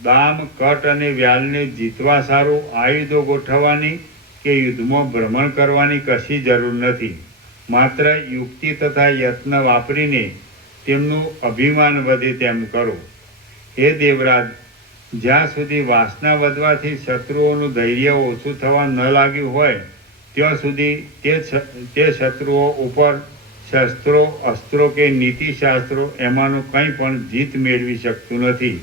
દામ કટ અને વ્યાલને જીતવા સારું આયુધો ગોઠવવાની કે યુદ્ધમાં ભ્રમણ કરવાની કશી જરૂર નથી. માત્ર યુક્તિ તથા યત્ન વાપરીને તેમનું અભિમાન વધે તેમ કરો. હે દેવરાજ, જ્યાં સુધી વાસના વધવાથી શત્રુઓનું ધૈર્ય ઓછું થવા ન લાગ્યું હોય ત્યાં સુધી તે શત્રુઓ ઉપર શસ્ત્રો, અસ્ત્રો કે નીતિશાસ્ત્રો એમાંનું કંઈ પણ જીત મેળવી શકતું નથી.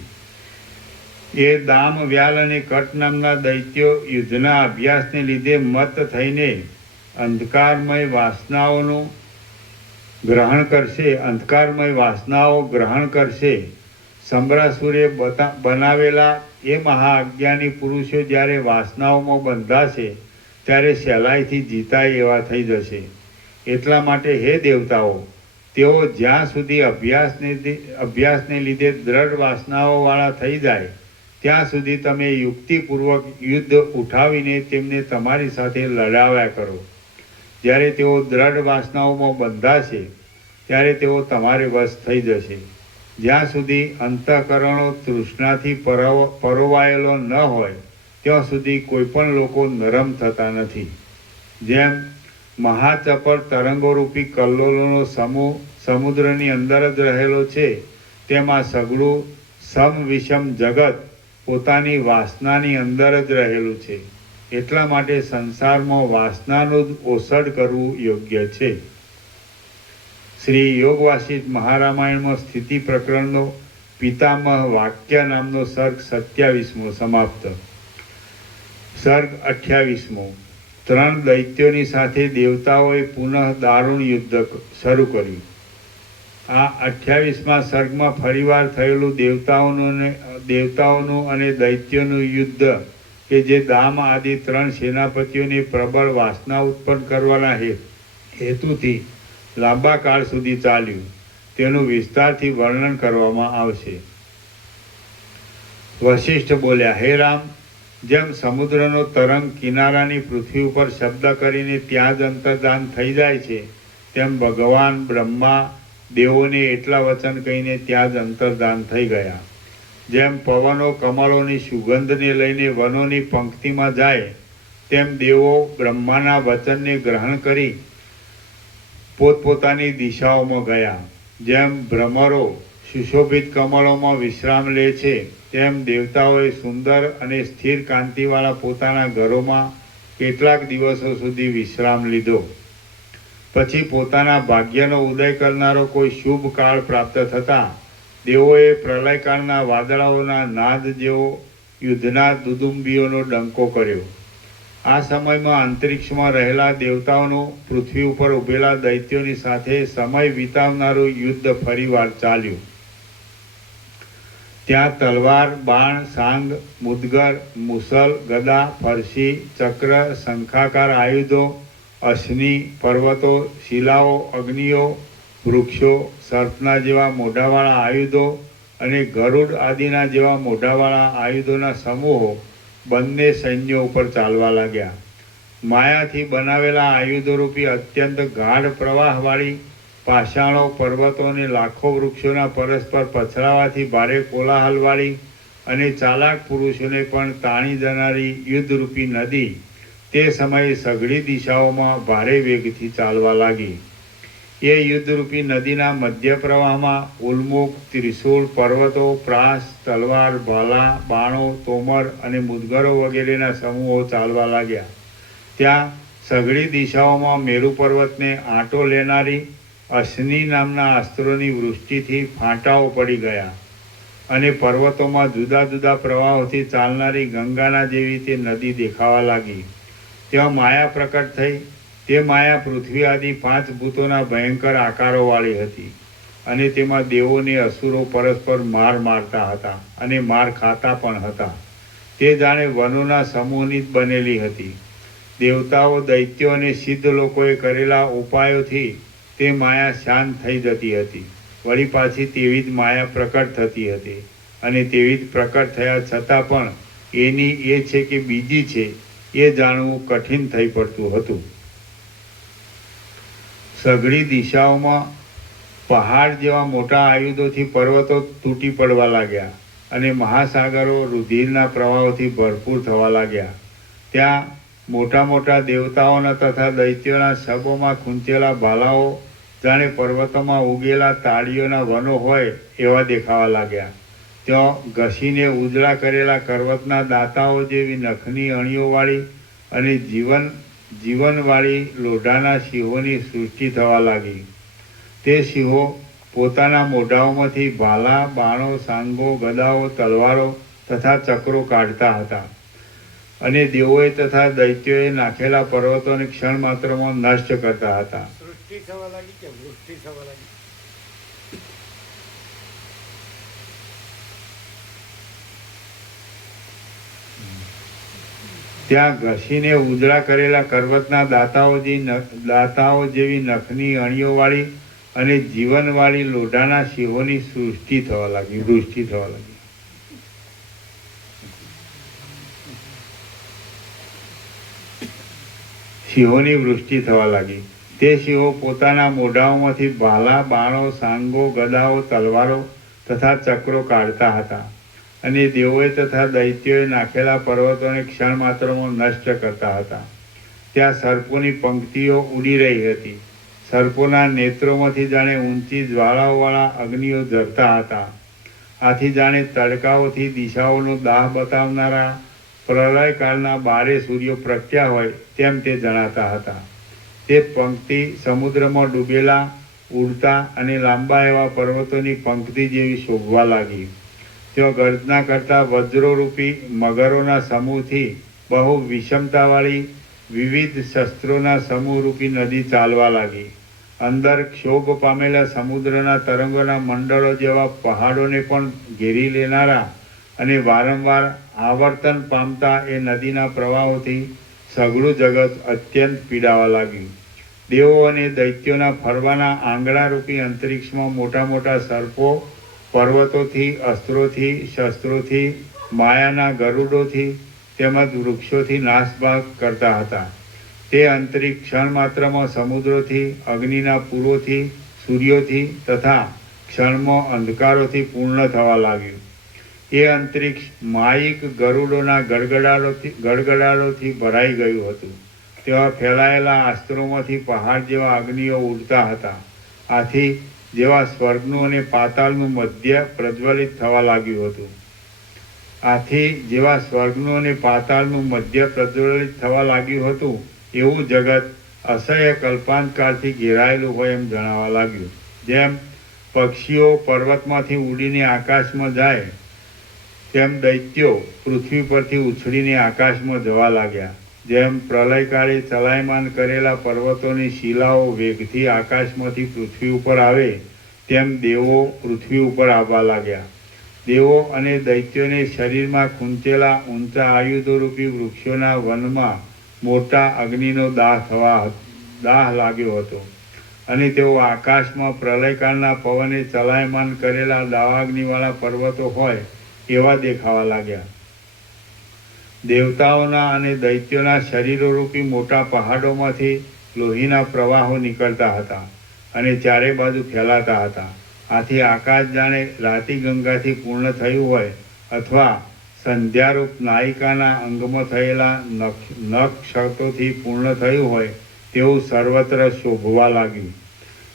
એ દામ, વ્યાલ અને કટ નામના દૈત્યો યુદ્ધના અભ્યાસને લીધે મત થઈને અંધકારમય વાસનાઓનું ગ્રહણ કરશે, અંધકારમય વાસનાઓ ગ્રહણ કરશે. સંબરાસુરે બનાવેલા એ મહાઅજ્ઞાની પુરુષો જ્યારે વાસનાઓમાં બંધાશે ત્યારે સહેલાઈથી જીતાય એવા થઈ જશે. એટલા માટે હે દેવતાઓ, તેઓ જ્યાં સુધી અભ્યાસને લીધે દ્રઢ વાસનાઓવાળા થઈ જાય ત્યાં સુધી તમે યુક્તિપૂર્વક યુદ્ધ ઉઠાવીને તેમને તમારી સાથે લડાવ્યા કરો. જ્યારે તેઓ દ્રઢ વાસનાઓમાં બંધાશે ત્યારે તેઓ તમારે વશ થઈ જશે. જ્યાં સુધી અંતઃકરણો તૃષ્ણાથી પરોવાયેલો ન હોય ત્યાં સુધી કોઈ પણ લોકો નરમ થતા નથી. જેમ મહાચપળ તરંગોરૂપી કલ્લોલોનો સમૂહ સમુદ્રની અંદર જ રહેલો છે, તેમાં સઘળું સમ વિષમ જગત પોતાની વાસનાની અંદર જ રહેલું છે. એટલા માટે સંસારમાં વાસનાનું જ ઓસડ કરવું યોગ્ય છે. શ્રી યોગ વાસિષ્ઠ મહારામાયણમાં સ્થિતિ પ્રકરણનો પિતામહ વાક્ય નામનો સર્ગ 27મો સમાપ્ત. સર્ગ 28મો. 3 દૈત્યોની સાથે દેવતાઓએ પુનઃ દારૂણ યુદ્ધ શરૂ કર્યું. આ 28મા સર્ગમાં ફરીવાર થયેલું દેવતાઓનું અને દૈત્યોનું યુદ્ધ કે જે દામ આદિ 3 સેનાપતિઓની પ્રબળ વાસના ઉત્પન્ન કરવાના હેતુથી લાંબા કાળ સુધી ચાલ્યું, તેનું વિસ્તારથી વર્ણન કરવામાં આવશે. વશિષ્ઠ બોલ્યા, હે રામ, જેમ સમુદ્રનો તરંગ કિનારાની પૃથ્વી ઉપર શબ્દ કરીને ત્યાં જ અંતર્ધાન થઈ જાય છે, તેમ ભગવાન બ્રહ્મા દેવોને એટલા વચન કહીને ત્યાં જ અંતર્ધાન થઈ ગયા. જેમ પવનો કમળોની સુગંધને લઈને વનોની પંક્તિમાં જાય, તેમ દેવો બ્રહ્માના વચનને ગ્રહણ કરી પોતપોતાની દિશાઓમાં ગયા. જેમ ભ્રમરો સુશોભિત કમળોમાં વિશ્રામ લે છે, તેમ દેવતાઓએ સુંદર અને સ્થિર કાંતિવાળા પોતાના ઘરોમાં કેટલાક દિવસો સુધી વિશ્રામ લીધો. પછી પોતાના ભાગ્યનો ઉદય કરનારો કોઈ શુભ કાળ પ્રાપ્ત થતાં દેવોએ પ્રલયકાળના વાદળાઓના નાદ જેવો યુદ્ધના દુદુંબીઓનો ડંકો કર્યો. આ સમયમાં અંતરિક્ષમાં રહેલા દેવતાઓનું પૃથ્વી ઉપર ઉભેલા દૈત્યોની સાથે સમય વિતાવનારું યુદ્ધ ફરીવાર ચાલ્યું. ત્યાં તલવાર, બાણ, સાંગ, મુદગર, મુસલ, ગદા, ફરસી, ચક્ર, શંખાકાર આયુધો, અશ્નિ, પર્વતો, શિલાઓ, અગ્નિઓ, વૃક્ષો, સર્પના જેવા મોઢાવાળા આયુધો અને ગરુડ આદિના જેવા મોઢાવાળા આયુધોના સમૂહો બંને સૈન્યો ઉપર ચાલવા લાગ્યા. માયાથી બનાવેલા આયુધોરૂપી અત્યંત ગાઢ પ્રવાહવાળી પાષાણો, પર્વતો અને લાખો વૃક્ષોના પરસ્પર પછડાવાથી ભારે કોલાહલવાળી અને ચાલાક પુરુષોને પણ તાણી જનારી યુદ્ધરૂપી નદી તે સમયે સઘળી દિશાઓમાં ભારે વેગથી ચાલવા લાગી. એ યુદ્ધરૂપી નદીના મધ્ય પ્રવાહમાં ઉલ્મુખ, ત્રિશૂળ, પર્વતો, પ્રાસ, તલવાર, ભાલા, બાણો, તોમર અને મુદગરો વગેરેના સમૂહો ચાલવા લાગ્યા. ત્યાં સઘળી દિશાઓમાં મેરુ પર્વતને આંટો લેનારી અશ્નિ નામના અસ્ત્રોની વૃષ્ટિથી ફાંટાઓ પડી ગયા અને પર્વતોમાં જુદા જુદા પ્રવાહોથી ચાલનારી ગંગાના જેવી તે નદી દેખાવા લાગી. ત્યાં માયા પ્રકટ થઈ. તે માયા પૃથ્વી આદિ 5 ભૂતોના ભયંકર આકારોવાળી હતી અને તેમાં દેવોને અસુરો પરસ્પર માર મારતા હતા અને માર ખાતા પણ હતા. તે જાણે વનોના સમૂહની જ બનેલી હતી. દેવતાઓ, દૈત્યો અને સિદ્ધ લોકોએ કરેલા ઉપાયોથી તે માયા શાંત થઈ જતી હતી. વળી પાછી તેવી જ માયા પ્રકટ થતી હતી અને તેવી જ પ્રકટ થયા છતાં પણ એની એ છે કે બીજી છે એ જાણવું કઠિન થઈ પડતું હતું. સઘળી દિશાઓમાં પહાડ જેવા મોટા આયુધોથી પર્વતો તૂટી પડવા લાગ્યા અને મહાસાગરો રુધિરના પ્રવાહોથી ભરપૂર થવા લાગ્યા. ત્યાં મોટા મોટા દેવતાઓના તથા દૈત્યોના શબોમાં ખૂંચેલા ભાલાઓ જાણે પર્વતોમાં ઉગેલા તાળીઓના વનો હોય એવા દેખાવા લાગ્યા. ત્યાં ઘસીને ઉજળા કરેલા કરવતના દાંતાઓ જેવી નખની અણીઓવાળી અને જીવનવાળી લોઢાના સિંહોની સૃષ્ટિ થવા લાગી. તે સિંહો પોતાના મોઢાઓમાંથી ભાલા, બાણો, સાંગો, ગદાઓ, તલવારો તથા ચક્રો કાઢતા હતા અને દેવોએ તથા દૈત્યોએ નાખેલા પર્વતોને ક્ષણ માત્રમાં નષ્ટ કરતા હતા. સૃષ્ટિ થવા લાગી કે વૃષ્ટિ થવા લાગી? ત્યાં ઘસીને ઉજળા કરેલા કરવતના દાતાઓ જેવી નખની અણીઓવાળી અને જીવનવાળી લોઢાના સિંહોની વૃષ્ટિ થવા લાગી. સિંહોની વૃષ્ટિ થવા લાગી. તે સિંહો પોતાના મોઢાઓમાંથી ભાલા, બાણો, સાંગો, ગદાઓ, તલવારો તથા ચક્રો કાઢતા હતા અને દેવોએ તથા દૈત્યોએ નાખેલા પર્વતોને ક્ષણ માત્રમાં નષ્ટ કરતા હતા. ત્યાં સર્પોની પંક્તિઓ ઉડી રહી હતી. સર્પોના નેત્રોમાંથી જાણે ઊંચી જ્વાળાઓવાળા અગ્નિઓ ઝરતા હતા. આથી જાણે તડકાઓથી દિશાઓનો દાહ બતાવનારા પ્રલયકાળના બારે સૂર્યો પ્રગટ્યા હોય તેમ તે જણાતા હતા. તે પંક્તિ સમુદ્રમાં ડૂબેલા, ઉડતા અને લાંબા એવા પર્વતોની પંક્તિ જેવી શોભવા લાગી. તેઓ ગર્જના કરતા વજ્રોરૂપી મગરોના સમૂહથી બહુ વિષમતાવાળી વિવિધ શસ્ત્રોના સમૂહરૂપી નદી ચાલવા લાગી. અંદર ક્ષોભ પામેલા સમુદ્રના તરંગોના મંડળો જેવા પહાડોને પણ ઘેરી લેનારા અને વારંવાર આવર્તન પામતા એ નદીના પ્રવાહોથી સઘળું જગત અત્યંત પીડાવા લાગ્યું. દેવો અને દૈત્યોના ફરવાના આંગણારૂપી અંતરિક્ષમાં મોટા મોટા સર્પો પર્વતોથી, અસ્ત્રોથી, શસ્ત્રોથી, માયાના ગરુડોથી તેમજ વૃક્ષોથી નાશભાગ કરતા હતા. તે અંતરિક્ષ ક્ષણ માત્રમાં સમુદ્રોથી, અગ્નિના પૂરોથી, સૂર્યોથી તથા ક્ષણમાં અંધકારોથી પૂર્ણ થવા લાગ્યું. એ અંતરિક્ષ માયિક ગરુડોના ગડગડાટોથી ભરાઈ ગયું હતું. તેવા ફેલાયેલા અસ્ત્રોમાંથી પહાડ જેવા અગ્નિઓ ઉડતા હતા. આથી જેવા સ્વર્ગનું અને પાતાળનું મધ્ય પ્રજ્વલિત થવા લાગ્યું હતું. એવું જગત અસહ્ય કલ્પાંતકાળથી ઘેરાયેલું હોય એમ જણાવવા લાગ્યું. જેમ પક્ષીઓ પર્વતમાંથી ઉડીને આકાશમાં જાય તેમ દૈત્યો પૃથ્વી પરથી ઉછળીને આકાશમાં જવા લાગ્યા. જેમ પ્રલયકાળે ચલાયમાન કરેલા પર્વતોની શિલાઓ વેગથી આકાશમાંથી પૃથ્વી ઉપર આવે તેમ દેવો પૃથ્વી ઉપર આવવા લાગ્યા. દેવો અને દૈત્યોને શરીરમાં ખૂંચેલા ઊંચા આયુધોરૂપી વૃક્ષોના વનમાં મોટા અગ્નિનો દાહ લાગ્યો હતો અને તેઓ આકાશમાં પ્રલયકાળના પવને ચલાયમાન કરેલા દાવાગ્નિવાળા પર્વતો હોય એવા દેખાવા લાગ્યા. દેવતાઓના અને દૈત્યોના શરીરોરૂપી મોટા પહાડોમાંથી લોહીના પ્રવાહો નીકળતા હતા અને ચારે બાજુ ફેલાતા હતા. આથી આકાશ જાણે રાતી ગંગાથી પૂર્ણ થયું હોય અથવા સંધ્યારૂપ નાયિકાના અંગમાં થયેલા નક્ષત્રોથી પૂર્ણ થયું હોય તેવું સર્વત્ર શોભવા લાગ્યું.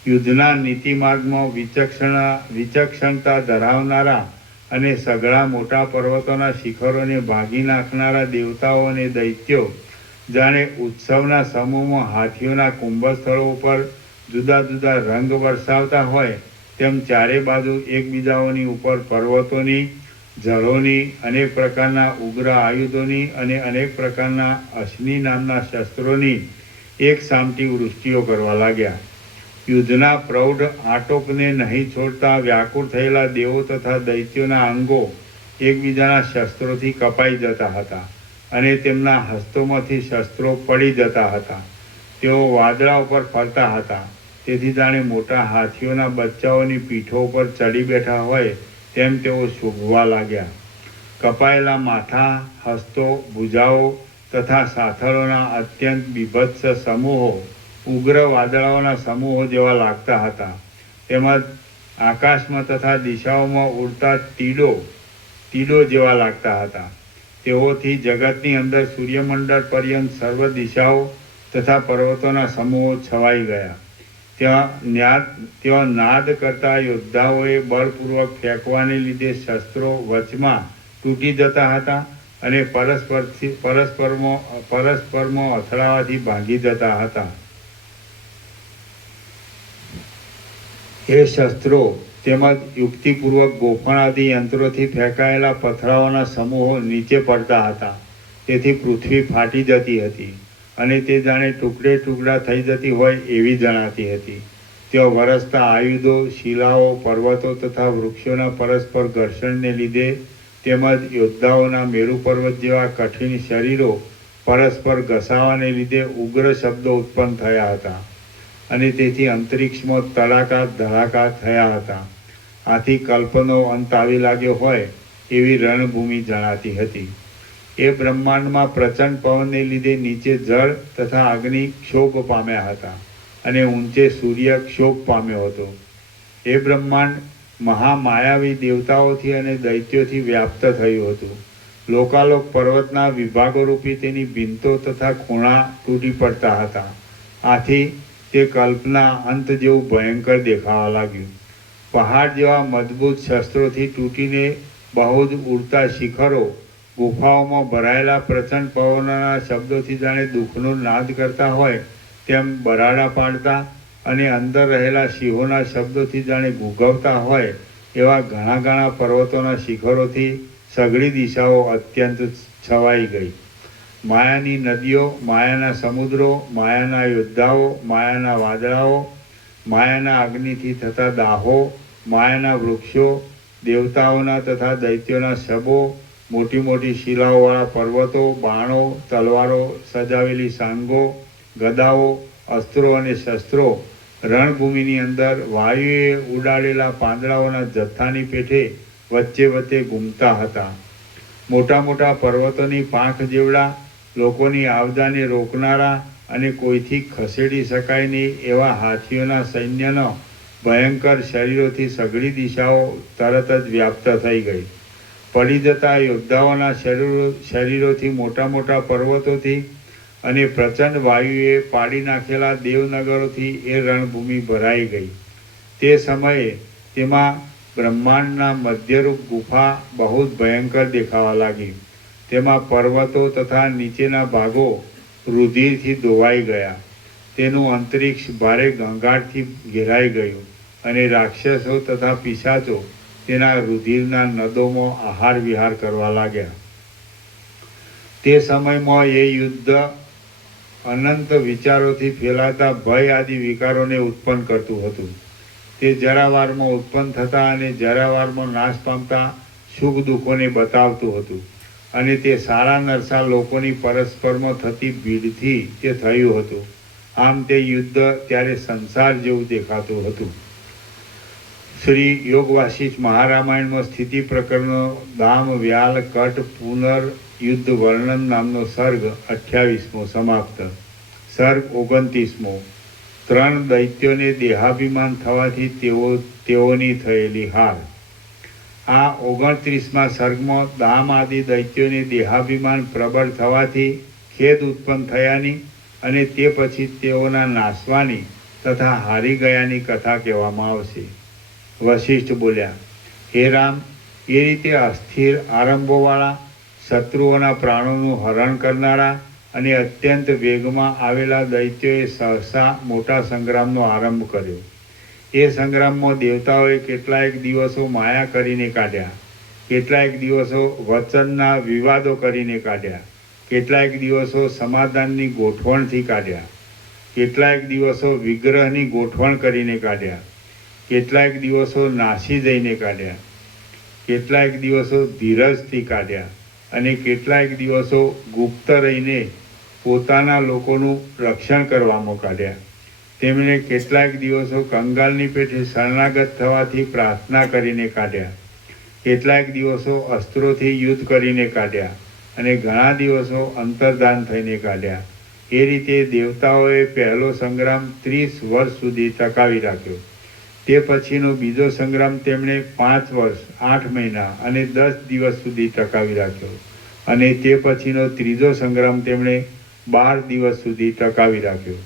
યુદ્ધના નીતિમાર્ગમાં વિચક્ષણતા ધરાવનારા અને સઘળા મોટા પર્વતોના શિખરોને ભાગી નાખનારા દેવતાઓ અને દૈત્યો જાણે ઉત્સવના સમૂહમાં હાથીઓના કુંભસ્થળો ઉપર જુદા જુદા રંગ વરસાવતા હોય તેમ ચારે બાજુ એકબીજાઓની ઉપર પર્વતોની, જળોની, અનેક પ્રકારના ઉગ્ર આયુધોની અને અનેક પ્રકારના અશ્નિ નામના શસ્ત્રોની એક સામટી વૃષ્ટિઓ કરવા લાગ્યા. યુદ્ધના પ્રૌઢ આટોપને નહીં છોડતા વ્યાકુળ થયેલા દેવો તથા દૈત્યોના અંગો એકબીજાના શસ્ત્રોથી કપાઈ જતા હતા અને તેમના હસ્તોમાંથી શસ્ત્રો પડી જતા હતા. તેઓ વાદળા ઉપર ફરતા હતા. તેથી જાણે મોટા હાથીઓના બચ્ચાઓની પીઠો ઉપર ચડી બેઠા હોય તેમ તેઓ શોભવા લાગ્યા. કપાયેલા માથા, હસ્તો, ભુજાઓ તથા સાથળોના અત્યંત બીભત્સ સમૂહો ઉગ્ર વાદળાઓના સમૂહો જેવા લાગતા હતા. તેમજ આકાશમાં તથા દિશાઓમાં ઉડતા તીડો જેવા લાગતા હતા. તેઓથી જગતની અંદર સૂર્યમંડળ પર્યંત સર્વ દિશાઓ તથા પર્વતોના સમૂહો છવાઈ ગયા. ત્યાં નાદ કરતા યોદ્ધાઓએ બળપૂર્વક ફેંકવાને લીધે શસ્ત્રો વચમાં તૂટી જતા હતા અને પરસ્પરમાં અથડાવાથી ભાંગી જતા હતા. એ શસ્ત્રો તેમજ યુક્તિપૂર્વક ગોફણાદી યંત્રોથી ફેંકાયેલા પથરાઓના સમૂહો નીચે પડતા હતા. તેથી પૃથ્વી ફાટી જતી હતી અને તે જાણે ટુકડે ટુકડા થઈ જતી હોય એવી જણાતી હતી. ત્યાં વરસતા આયુધો, શિલાઓ, પર્વતો તથા વૃક્ષોના પરસ્પર ઘર્ષણને લીધે તેમજ યોદ્ધાઓના મેરુ પર્વત જેવા કઠિન શરીરો પરસ્પર ઘસાવાને લીધે ઉગ્ર શબ્દો ઉત્પન્ન થયા હતા અને તેથી અંતરિક્ષમાં તડાકા ધડાકા થયા હતા. આથી કલ્પનો અંત આવી લાગ્યો હોય એવી રણભૂમિ જણાતી હતી. એ બ્રહ્માંડમાં પ્રચંડ પવનને લીધે નીચે જળ તથા અગ્નિ ક્ષોભ પામ્યા હતા અને ઊંચે સૂર્ય ક્ષોભ પામ્યો હતો. એ બ્રહ્માંડ મહામાયાવી દેવતાઓથી અને દૈત્યોથી વ્યાપ્ત થયું હતું. લોકાલોક પર્વતના વિભાગોરૂપી તેની ભીંતો તથા ખૂણા તૂટી પડતા હતા. આથી તે કલ્પના અંત જેવું ભયંકર દેખાવા લાગ્યું. પહાડ જેવા મજબૂત શસ્ત્રોથી તૂટીને બહુ જ ઉડતા શિખરો ગુફાઓમાં ભરાયેલા પ્રચંડ પવનોના શબ્દોથી જાણે દુઃખનો નાદ કરતા હોય તેમ બરાડા પાડતા અને અંદર રહેલા સિંહોના શબ્દોથી જાણે ગુગવતા હોય એવા ઘણા ઘણા પર્વતોના શિખરોથી સઘળી દિશાઓ અત્યંત છવાઈ ગઈ. માયાની નદીઓ, માયાના સમુદ્રો, માયાના યોદ્ધાઓ, માયાના વાદળાઓ, માયાના અગ્નિથી થતા દાહો, માયાના વૃક્ષો, દેવતાઓના તથા દૈત્યોના શબો, મોટી મોટી શિલાઓવાળા પર્વતો, બાણો, તલવારો, સજાવેલી સાંગો, ગદાઓ, અસ્ત્રો અને શસ્ત્રો રણભૂમિની અંદર વાયુએ ઉડાડેલા પાંદડાઓના જથ્થાની પેઠે વચ્ચે વચ્ચે ઘૂમતા હતા. મોટા મોટા પર્વતોની પાંખ જેવડા, લોકોની આવજાને રોકનારા અને કોઈથી ખસેડી શકાય નહીં એવા હાથીઓના સૈન્યનો ભયંકર શરીરોથી સઘળી દિશાઓ તરત જ વ્યાપ્ત થઈ ગઈ. પડી જતા યોદ્ધાઓના શરીરોથી મોટા મોટા પર્વતોથી અને પ્રચંડ વાયુએ પાડી નાખેલા દેવનગરોથી એ રણભૂમિ ભરાઈ ગઈ. તે સમયે તેમાં બ્રહ્માંડના મધ્યરૂપ ગુફા બહુ જ ભયંકર દેખાવા લાગી. તેમાં પર્વતો તથા નીચેના ભાગો રુધિરથી ધોવાઈ ગયા. તેનું અંતરિક્ષ ભારે ઘોંઘાટથી ઘેરાઈ ગયું અને રાક્ષસો તથા પિશાચો તેના રુધિરના નદોમાં આહાર વિહાર કરવા લાગ્યા. તે સમયમાં એ યુદ્ધ અનંત વિચારોથી ફેલાતા ભય આદિ વિકારોને ઉત્પન્ન કરતું હતું. તે જરાવારમાં ઉત્પન્ન થતા અને જરાવારમાં નાશ પામતા સુખ દુઃખોને બતાવતું હતું અને તે સારા નરસા લોકોની પરસ્પરમાં થતી ભીડથી તે થયું હતું. આમ તે યુદ્ધ ત્યારે સંસાર જેવું દેખાતું હતું. શ્રી યોગ વાસિષ્ઠ મહારામાયણમાં સ્થિતિ પ્રકરણનો દામ વ્યાલ કટ પુનર યુદ્ધ વર્ણન નામનો સર્ગ 28મો સમાપ્ત. સર્ગ 29મો. 3 દૈત્યોને દેહાભિમાન થવાથી તેઓની થયેલી હાર. આ 29મા સર્ગમાં દામ આદિ દૈત્યોને દેહાભિમાન પ્રબળ થવાથી ખેદ ઉત્પન્ન થયાની અને તે પછી તેઓના નાશવાની તથા હારી ગયાની કથા કહેવામાં આવશે. વશિષ્ઠ બોલ્યા, હે રામ, એ રીતે અસ્થિર આરંભોવાળા, શત્રુઓના પ્રાણોનું હરણ કરનારા અને અત્યંત વેગમાં આવેલા દૈત્યોએ સહસા મોટા સંગ્રામનો આરંભ કર્યો. એ સંગ્રામમાં દેવતાઓએ કેટલાયક દિવસો માયા કરીને કાઢ્યા, કેટલાયક દિવસો વચનના વિવાદો કરીને કાઢ્યા, કેટલાયક દિવસો સમાધાનની ગોઠવણથી કાઢ્યા, કેટલાયક દિવસો વિગ્રહની ગોઠવણ કરીને કાઢ્યા, કેટલાયક દિવસો નાસી જઈને કાઢ્યા, કેટલાયક દિવસો ધીરજથી કાઢ્યા અને કેટલાયક દિવસો ગુપ્ત રહીને પોતાના લોકોનું રક્ષણ કરવામાં કાઢ્યા. તેમણે કેટલાયક દિવસો કંગાલની પેઠે શરણાગત થવાથી પ્રાર્થના કરીને કાઢ્યા, કેટલાયક દિવસો અસ્ત્રોથી યુદ્ધ કરીને કાઢ્યા અને ઘણા દિવસો અંતર્ધાન થઈને કાઢ્યા. એ રીતે દેવતાઓએ પહેલો સંગ્રામ 30 વર્ષ સુધી ટકાવી રાખ્યો. તે પછીનો બીજો સંગ્રામ તેમણે 5 વર્ષ 8 મહિના અને 10 દિવસ સુધી ટકાવી રાખ્યો અને તે પછીનો ત્રીજો સંગ્રામ તેમણે 12 દિવસ સુધી ટકાવી રાખ્યો.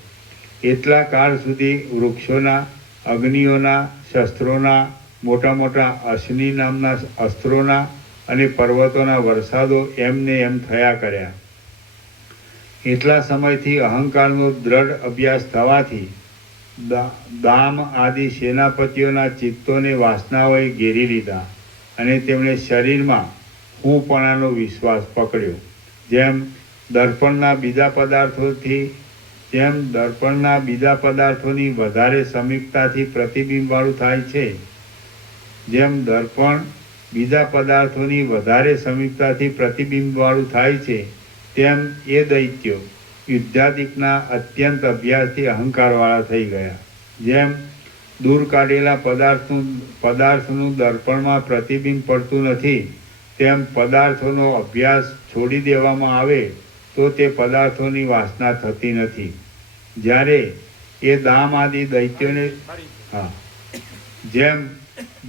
એટલા કાળ સુધી વૃક્ષોના, અગ્નિઓના, શસ્ત્રોના, મોટા મોટા અશ્નિ નામના અસ્ત્રોના અને પર્વતોના વરસાદો એમને એમ થયા કર્યા. એટલા સમયથી અહંકારનો દ્રઢ અભ્યાસ થવાથી દામ આદિ સેનાપતિઓના ચિત્તોને વાસનાઓએ ઘેરી લીધા અને તેમણે શરીરમાં હુંપણાનો વિશ્વાસ પકડ્યો. જેમ દર્પણના બીજા પદાર્થોની વધારે સમીપતાથી પ્રતિબિંબવાળું થાય છે, જેમ દર્પણ બીજા પદાર્થોની વધારે સમીપતાથી પ્રતિબિંબવાળું થાય છે, તેમ એ દૈત્યો યુદ્ધાદિકના અત્યંત અભ્યાસથી અહંકારવાળા થઈ ગયા. જેમ દૂર કાઢેલા પદાર્થનું દર્પણમાં પ્રતિબિંબ પડતું નથી, તેમ પદાર્થોનો અભ્યાસ છોડી દેવામાં આવે તો તે પદાર્થોની વાસના થતી નથી. જ્યારે એ દામ આદિ દૈત્યોને જેમ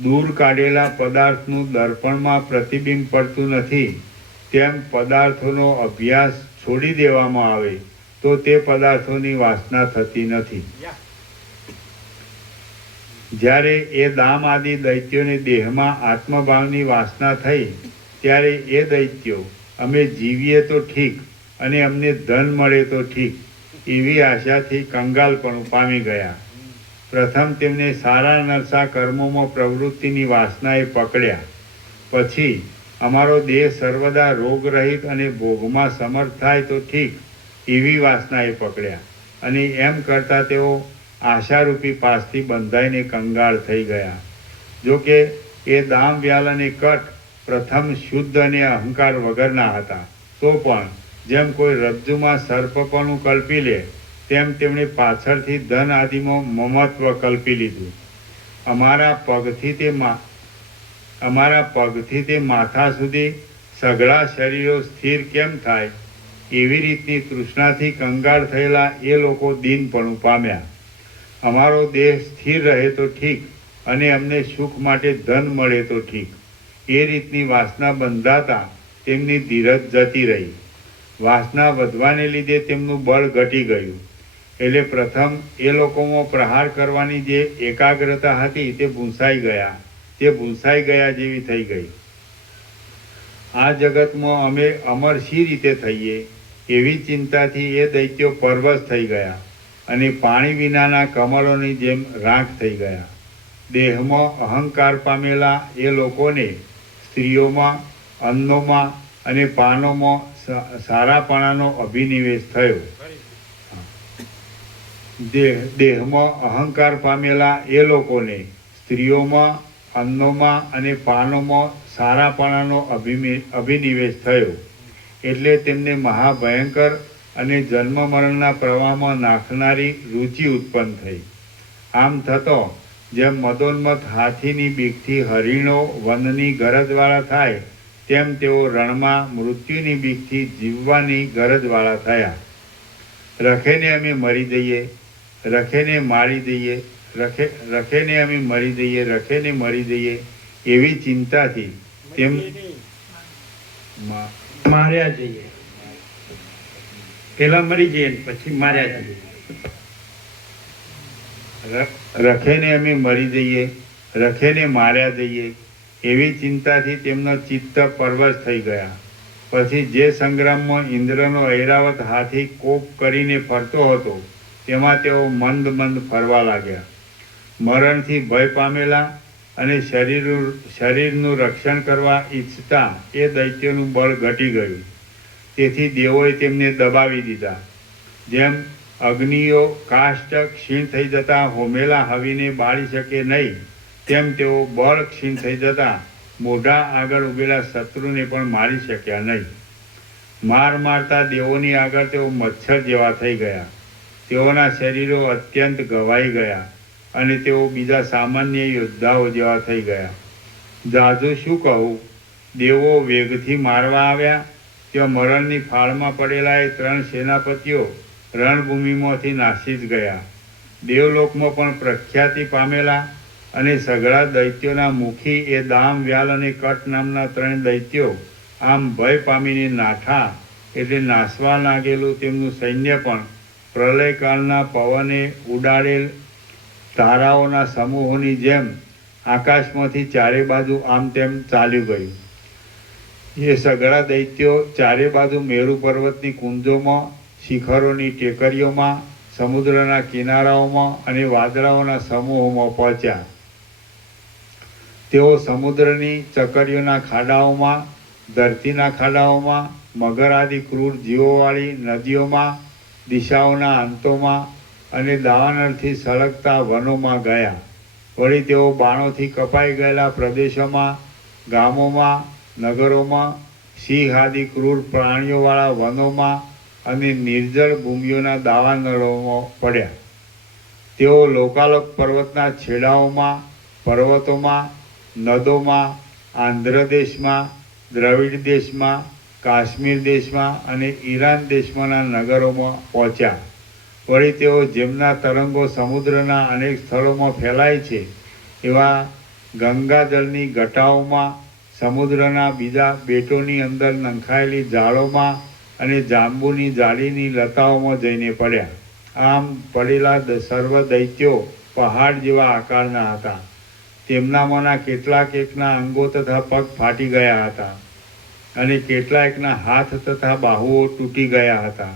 દૂર કાઢેલા પદાર્થનું દર્પણમાં પ્રતિબિંબ પડતું નથી, તેમ પદાર્થોનો અભ્યાસ છોડી દેવામાં આવે તો તે પદાર્થોની વાસના થતી નથી. જ્યારે એ દામ આદિ દૈત્યોને દેહમાં આત્મભાવની વાસના થઈ, ત્યારે એ દૈત્યો અમે જીવીએ તો ઠીક અને અમને ધન મળે તો ઠીક એવી આશાથી કંગાલપણું પામી ગયા. પ્રથમ તેમને સારા નરસા કર્મોમાં પ્રવૃત્તિની વાસનાએ પકડ્યા. પછી અમારો દેહ સર્વદા રોગરહિત અને ભોગમાં સમર્થ થાય તો ઠીક એવી વાસનાએ પકડ્યા. અને એમ કરતાં તેઓ આશારૂપી પાસથી બંધાઈને કંગાળ થઈ ગયા. જો કે એ દામ વ્યાલ અને કટ પ્રથમ શુદ્ધ અને અહંકાર વગરના હતા, તો પણ જેમ કોઈ રજ્જુમાં સર્પપણું કલ્પી લે તેમ તેમણે પાછળથી ધન આદિમાં મમત્વ કલ્પી લીધું. અમારા પગથી તે માથા સુધી સઘળા શરીરો સ્થિર કેમ થાય એવી રીતની તૃષ્ણાથી કંગાળ થયેલા એ લોકો દીનપણું પામ્યા. અમારો દેહ સ્થિર રહે તો ઠીક અને અમને સુખ માટે ધન મળે તો ઠીક એ રીતની વાસના બંધાતા તેમની ધીરજ જતી રહી. વાસના વધવાને લીધે તેમનું બળ ઘટી ગયું. એટલે પ્રથમ એ લોકોમાં પ્રહાર કરવાની જે એકાગ્રતા હતી તે ભૂંસાઈ ગયા જેવી થઈ ગઈ. આ જગતમાં અમે અમર શી રીતે થઈએ એવી ચિંતાથી એ દૈત્યો પરવશ થઈ ગયા અને પાણી વિનાના કમળોની જેમ રાખ થઈ ગયા. દેહમાં અહંકાર પામેલા એ લોકોને સ્ત્રીઓમાં, અન્નોમાં અને પાનોમાં સારાપણાનો અભિનિવેશ થયો. દેહમાં અહંકાર પામેલા એ લોકોને સ્ત્રીઓમાં, અન્નોમાં અને પાનોમાં સારાપણાનો અભિનિવેશ થયો. એટલે તેમને મહાભયંકર અને જન્મ મરણના પ્રવાહમાં નાખનારી રુચિ ઉત્પન્ન થઈ. આમ થતો જેમ મદોન્મત હાથીની બીકથી હરિણો વનની ગરજવાળા થાય, તેમ તેઓ રણમાં મૃત્યુની બીકથી જીવવાની ગરજવાળા થયા. રખેને અમે મરી દઈએ, રખેને મારી દઈએ, રખેને અમે મરી દઈએ, રખેને મરી દઈએ એવી ચિંતાથી તેમ માર્યા જઈએ. પેલા મરી જઈએ પછી માર્યા જઈએ. રખેને અમે મરી દઈએ, રખેને માર્યા જઈએ એવી ચિંતાથી તેમનો ચિત્ત પરવશ થઈ ગયા. પછી જે સંગ્રામમાં ઇન્દ્રનો ઐરાવત હાથી કોપ કરીને ફરતો હતો તેમાં તેઓ મંદ ફરવા લાગ્યા. મરણથી ભય પામેલા અને શરીરનું રક્ષણ કરવા ઈચ્છતા એ દૈત્યોનું બળ ઘટી ગયું. તેથી દેવોએ તેમને દબાવી દીધા. જેમ અગ્નિઓ કાષ્ઠ ક્ષીણ થઈ જતા હોમેલા હવીને બાળી શકે નહીં, તેમ તેઓ બળ ક્ષીણ થઈ જતા મોઢા આગળ ઉભેલા શત્રુને પણ મારી શક્યા નહીં. મારતા દેવોની આગળ તેઓ મચ્છર જેવા થઈ ગયા. તેઓના શરીરો અત્યંત ઘવાઈ ગયા અને તેઓ બીજા સામાન્ય યોદ્ધાઓ જેવા થઈ ગયા. જાજુ શું કહું, દેવો વેગથી મારવા આવ્યા. ત્યાં મરણની ફાળમાં પડેલા એ 3 સેનાપતિઓ રણભૂમિમાંથી નાસી જ ગયા. દેવલોકમાં પણ પ્રખ્યાતિ પામેલા અને સઘળા દૈત્યોના મુખી એ દામ, વ્યાલ અને કટ નામના 3 દૈત્યો આમ ભય પામીને નાઠા એટલે નાસવા લાગેલું તેમનું સૈન્ય પણ પ્રલયકાળના પવને ઉડાડેલ તારાઓના સમૂહોની જેમ આકાશમાંથી ચારે બાજુ આમ તેમ ચાલ્યું ગયું. એ સઘળા દૈત્યો ચારે બાજુ મેરુ પર્વતની કુંજોમાં, શિખરોની ટેકરીઓમાં, સમુદ્રના કિનારાઓમાં અને વાદળાઓના સમૂહોમાં પહોંચ્યા. તેઓ સમુદ્રની ચકરીઓના ખાડાઓમાં, ધરતીના ખાડાઓમાં, મગર આદિ ક્રૂર જીવોવાળી નદીઓમાં, દિશાઓના અંતોમાં અને દાવાનળથી સળગતા વનોમાં ગયા. વળી તેઓ બાણોથી કપાઈ ગયેલા પ્રદેશોમાં, ગામોમાં, નગરોમાં, સિંહ આદિ ક્રૂર પ્રાણીઓવાળા વનોમાં અને નિર્જળ ભૂમિઓના દાવાનળોમાં પડ્યા. તેઓ લોકાલોક પર્વતના છેડાઓમાં, પર્વતોમાં, નદોમાં, આંધ્ર દેશમાં, દ્રવિડ દેશમાં, કાશ્મીર દેશમાં અને ઈરાન દેશમાંના નગરોમાં પહોંચ્યા. વળી તેઓ જેમના તરંગો સમુદ્રના અનેક સ્થળોમાં ફેલાય છે એવા ગંગાજળની ગટાઓમાં, સમુદ્રના બીજા બેટોની અંદર નંખાયેલી જાળોમાં અને જાંબુની જાળીની લતાઓમાં જઈને પડ્યા. આમ પડેલા સર્વ દૈત્યો પહાડ જેવા આકારના હતા. તેમનામાંના કેટલાક એકના અંગો તથા પગ ફાટી ગયા હતા અને કેટલાકના હાથ તથા બાહુઓ તૂટી ગયા હતા.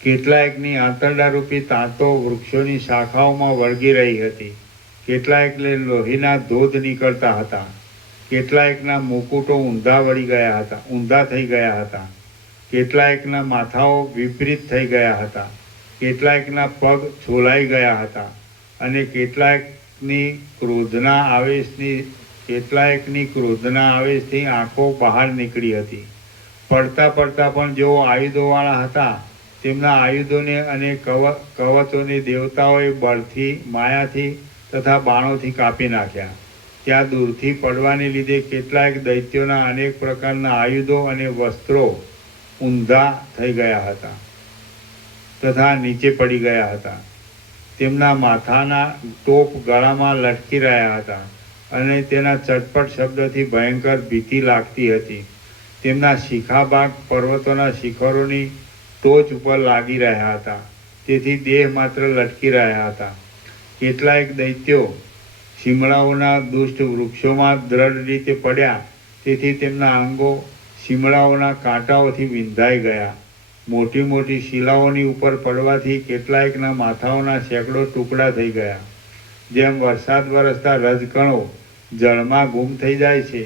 કેટલાકની આંતરડારૂપી તાંતો વૃક્ષોની શાખાઓમાં વળગી રહી હતી. કેટલાકને લોહીના ધોધ નીકળતા હતા. કેટલાકના મુકુટો ઊંધા થઈ ગયા હતા. કેટલાકના માથાઓ વિપરીત થઈ ગયા હતા. કેટલાકના પગ છોલાઈ ગયા હતા અને કેટલાકની ક્રોધના આવેશથી આંખો બહાર નીકળી હતી. પડતા પણ જેઓ આયુધોવાળા હતા તેમના આયુધોને અને કવચોને દેવતાઓએ બળથી, માયાથી તથા બાણોથી કાપી નાખ્યા. ત્યાં દૂરથી પડવાને લીધે કેટલાક દૈત્યોના અનેક પ્રકારના આયુધો અને વસ્ત્રો ઊંધા થઈ ગયા હતા તથા નીચે પડી ગયા હતા. તેમના માથાના ટોપ ગળામાં લટકી રહ્યા હતા અને તેના ચટપટ શબ્દથી ભયંકર ભીતિ લાગતી હતી. તેમના શિખાભાગ પર્વતોના શિખરોની ટોચ ઉપર લાગી રહ્યા હતા, તેથી દેહ માત્ર લટકી રહ્યા હતા. કેટલાક દૈત્યો શિમળાઓના દુષ્ટ વૃક્ષોમાં દ્રઢ રીતે પડ્યા, તેથી તેમના અંગો શિમળાઓના કાંટાઓથી વિંધાઈ ગયા. મોટી મોટી શિલાઓની ઉપર પડવાથી કેટલાકના માથાઓના સેંકડો ટુકડા થઈ ગયા. જેમ વરસાદ વરસતા રજકણો જળમાં ગુમ થઈ જાય છે,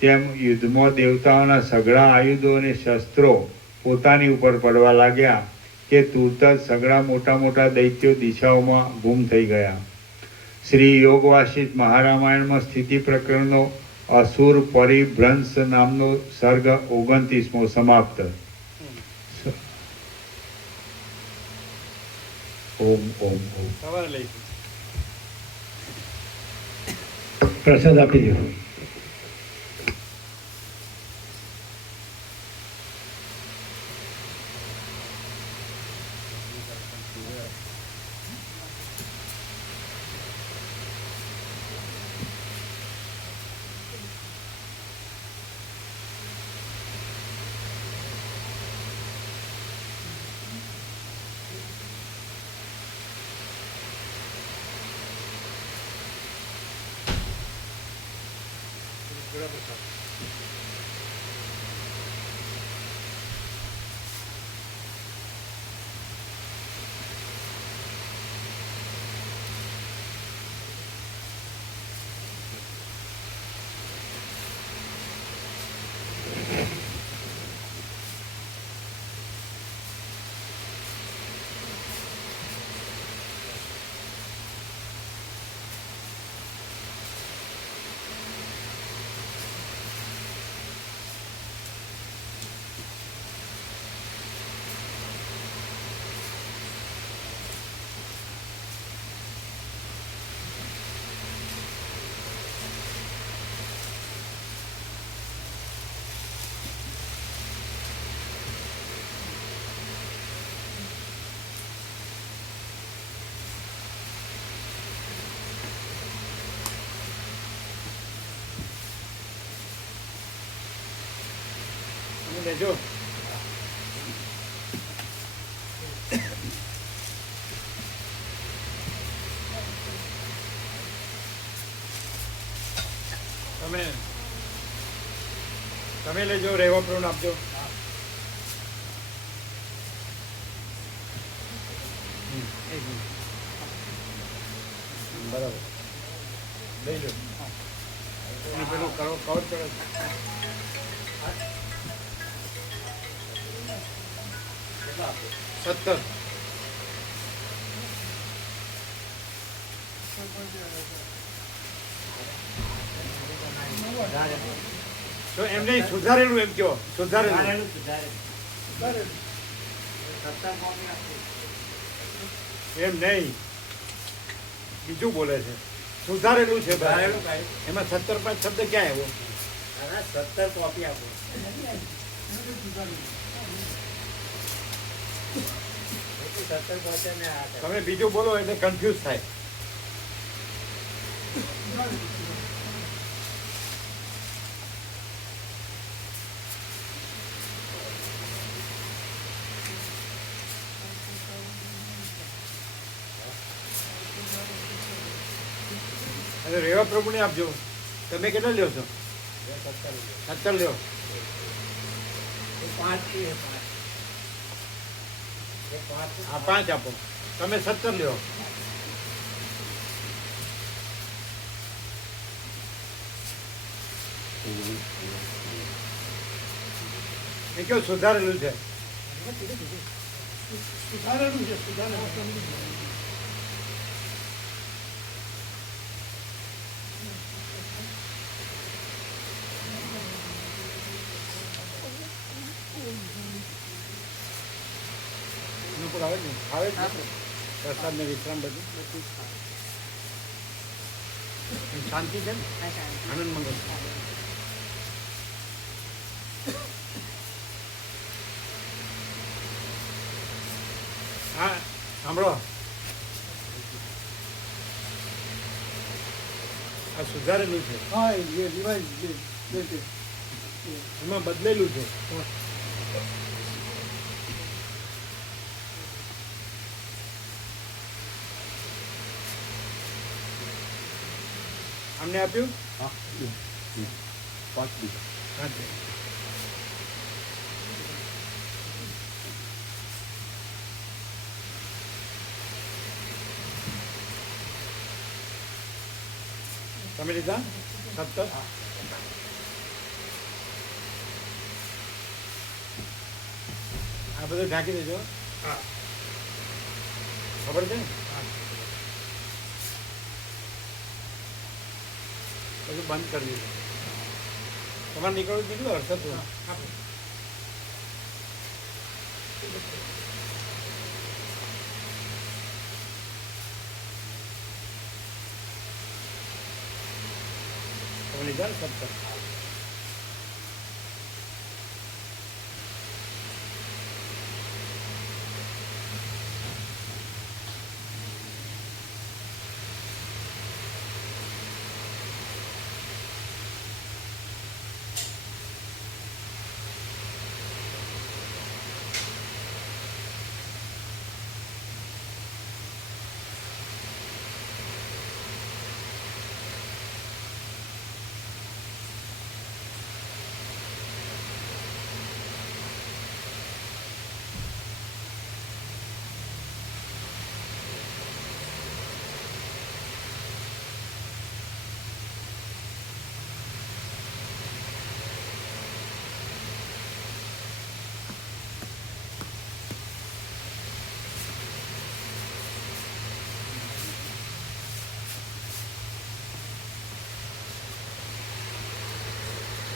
તેમ યુદ્ધમાં દેવતાઓના સઘળા આયુધો અને શસ્ત્રો પોતાની ઉપર પડવા લાગ્યા કે તુરત જ સઘળા મોટા મોટા દૈત્યો દિશાઓમાં ગુમ થઈ ગયા. શ્રી યોગ વાસિષ્ઠ મહારામાયણમાં સ્થિતિ પ્રકરણનો અસુર પરિભ્રંશ નામનો સર્ગ 29મો સમાપ્ત. ઓમ ઓમ ઓમ. સવારે લઈશું. પ્રસાદ આપી દો. લેજો. તમે તમે લેજો, રહેવા પ્રમાણે આપજો. એક મિનિટ. બરાબર, લઈ લો. એની પેલું કવર ચડે. 17. તો એમને સુધારેલું એમ કહો, સુધારેલું. એમ નહીં, બીજું બોલે છે. સુધારેલું છે ભાઈ. એમાં 17 શબ્દ ક્યાં આવ્યો? 17 કોપી આપો. તમે બીજું બોલો એટલે કન્ફ્યુઝ થાય. અરે રેવા પ્રભુને આપજો. તમે કેટલા લ્યો છો? 17 લ્યો. 5 આપો. તમે 17 લ્યો. એ કેવું સુધારેલું છે? અનુકૂળ આવે ને? આવે જ ને? પ્રસાદ ને વિશ્રામ બધું શાંતિ છે ને? આનંદ મંગલ. હા, સાંભળો. આ સુધારેલું છે. હા, એ રિવાઇઝ છે. એમાં બદલેલું છે. અમને આપ્યું? હા, 5 બીજા. હા. તમે લીધા 17? આ બધું ઢાંકી દેજો. ખબર છે ને? બધું બંધ કરી દીધું. તમારે નીકળવું કેટલું હર્ષદ હતું? તમે લીધા ને 17?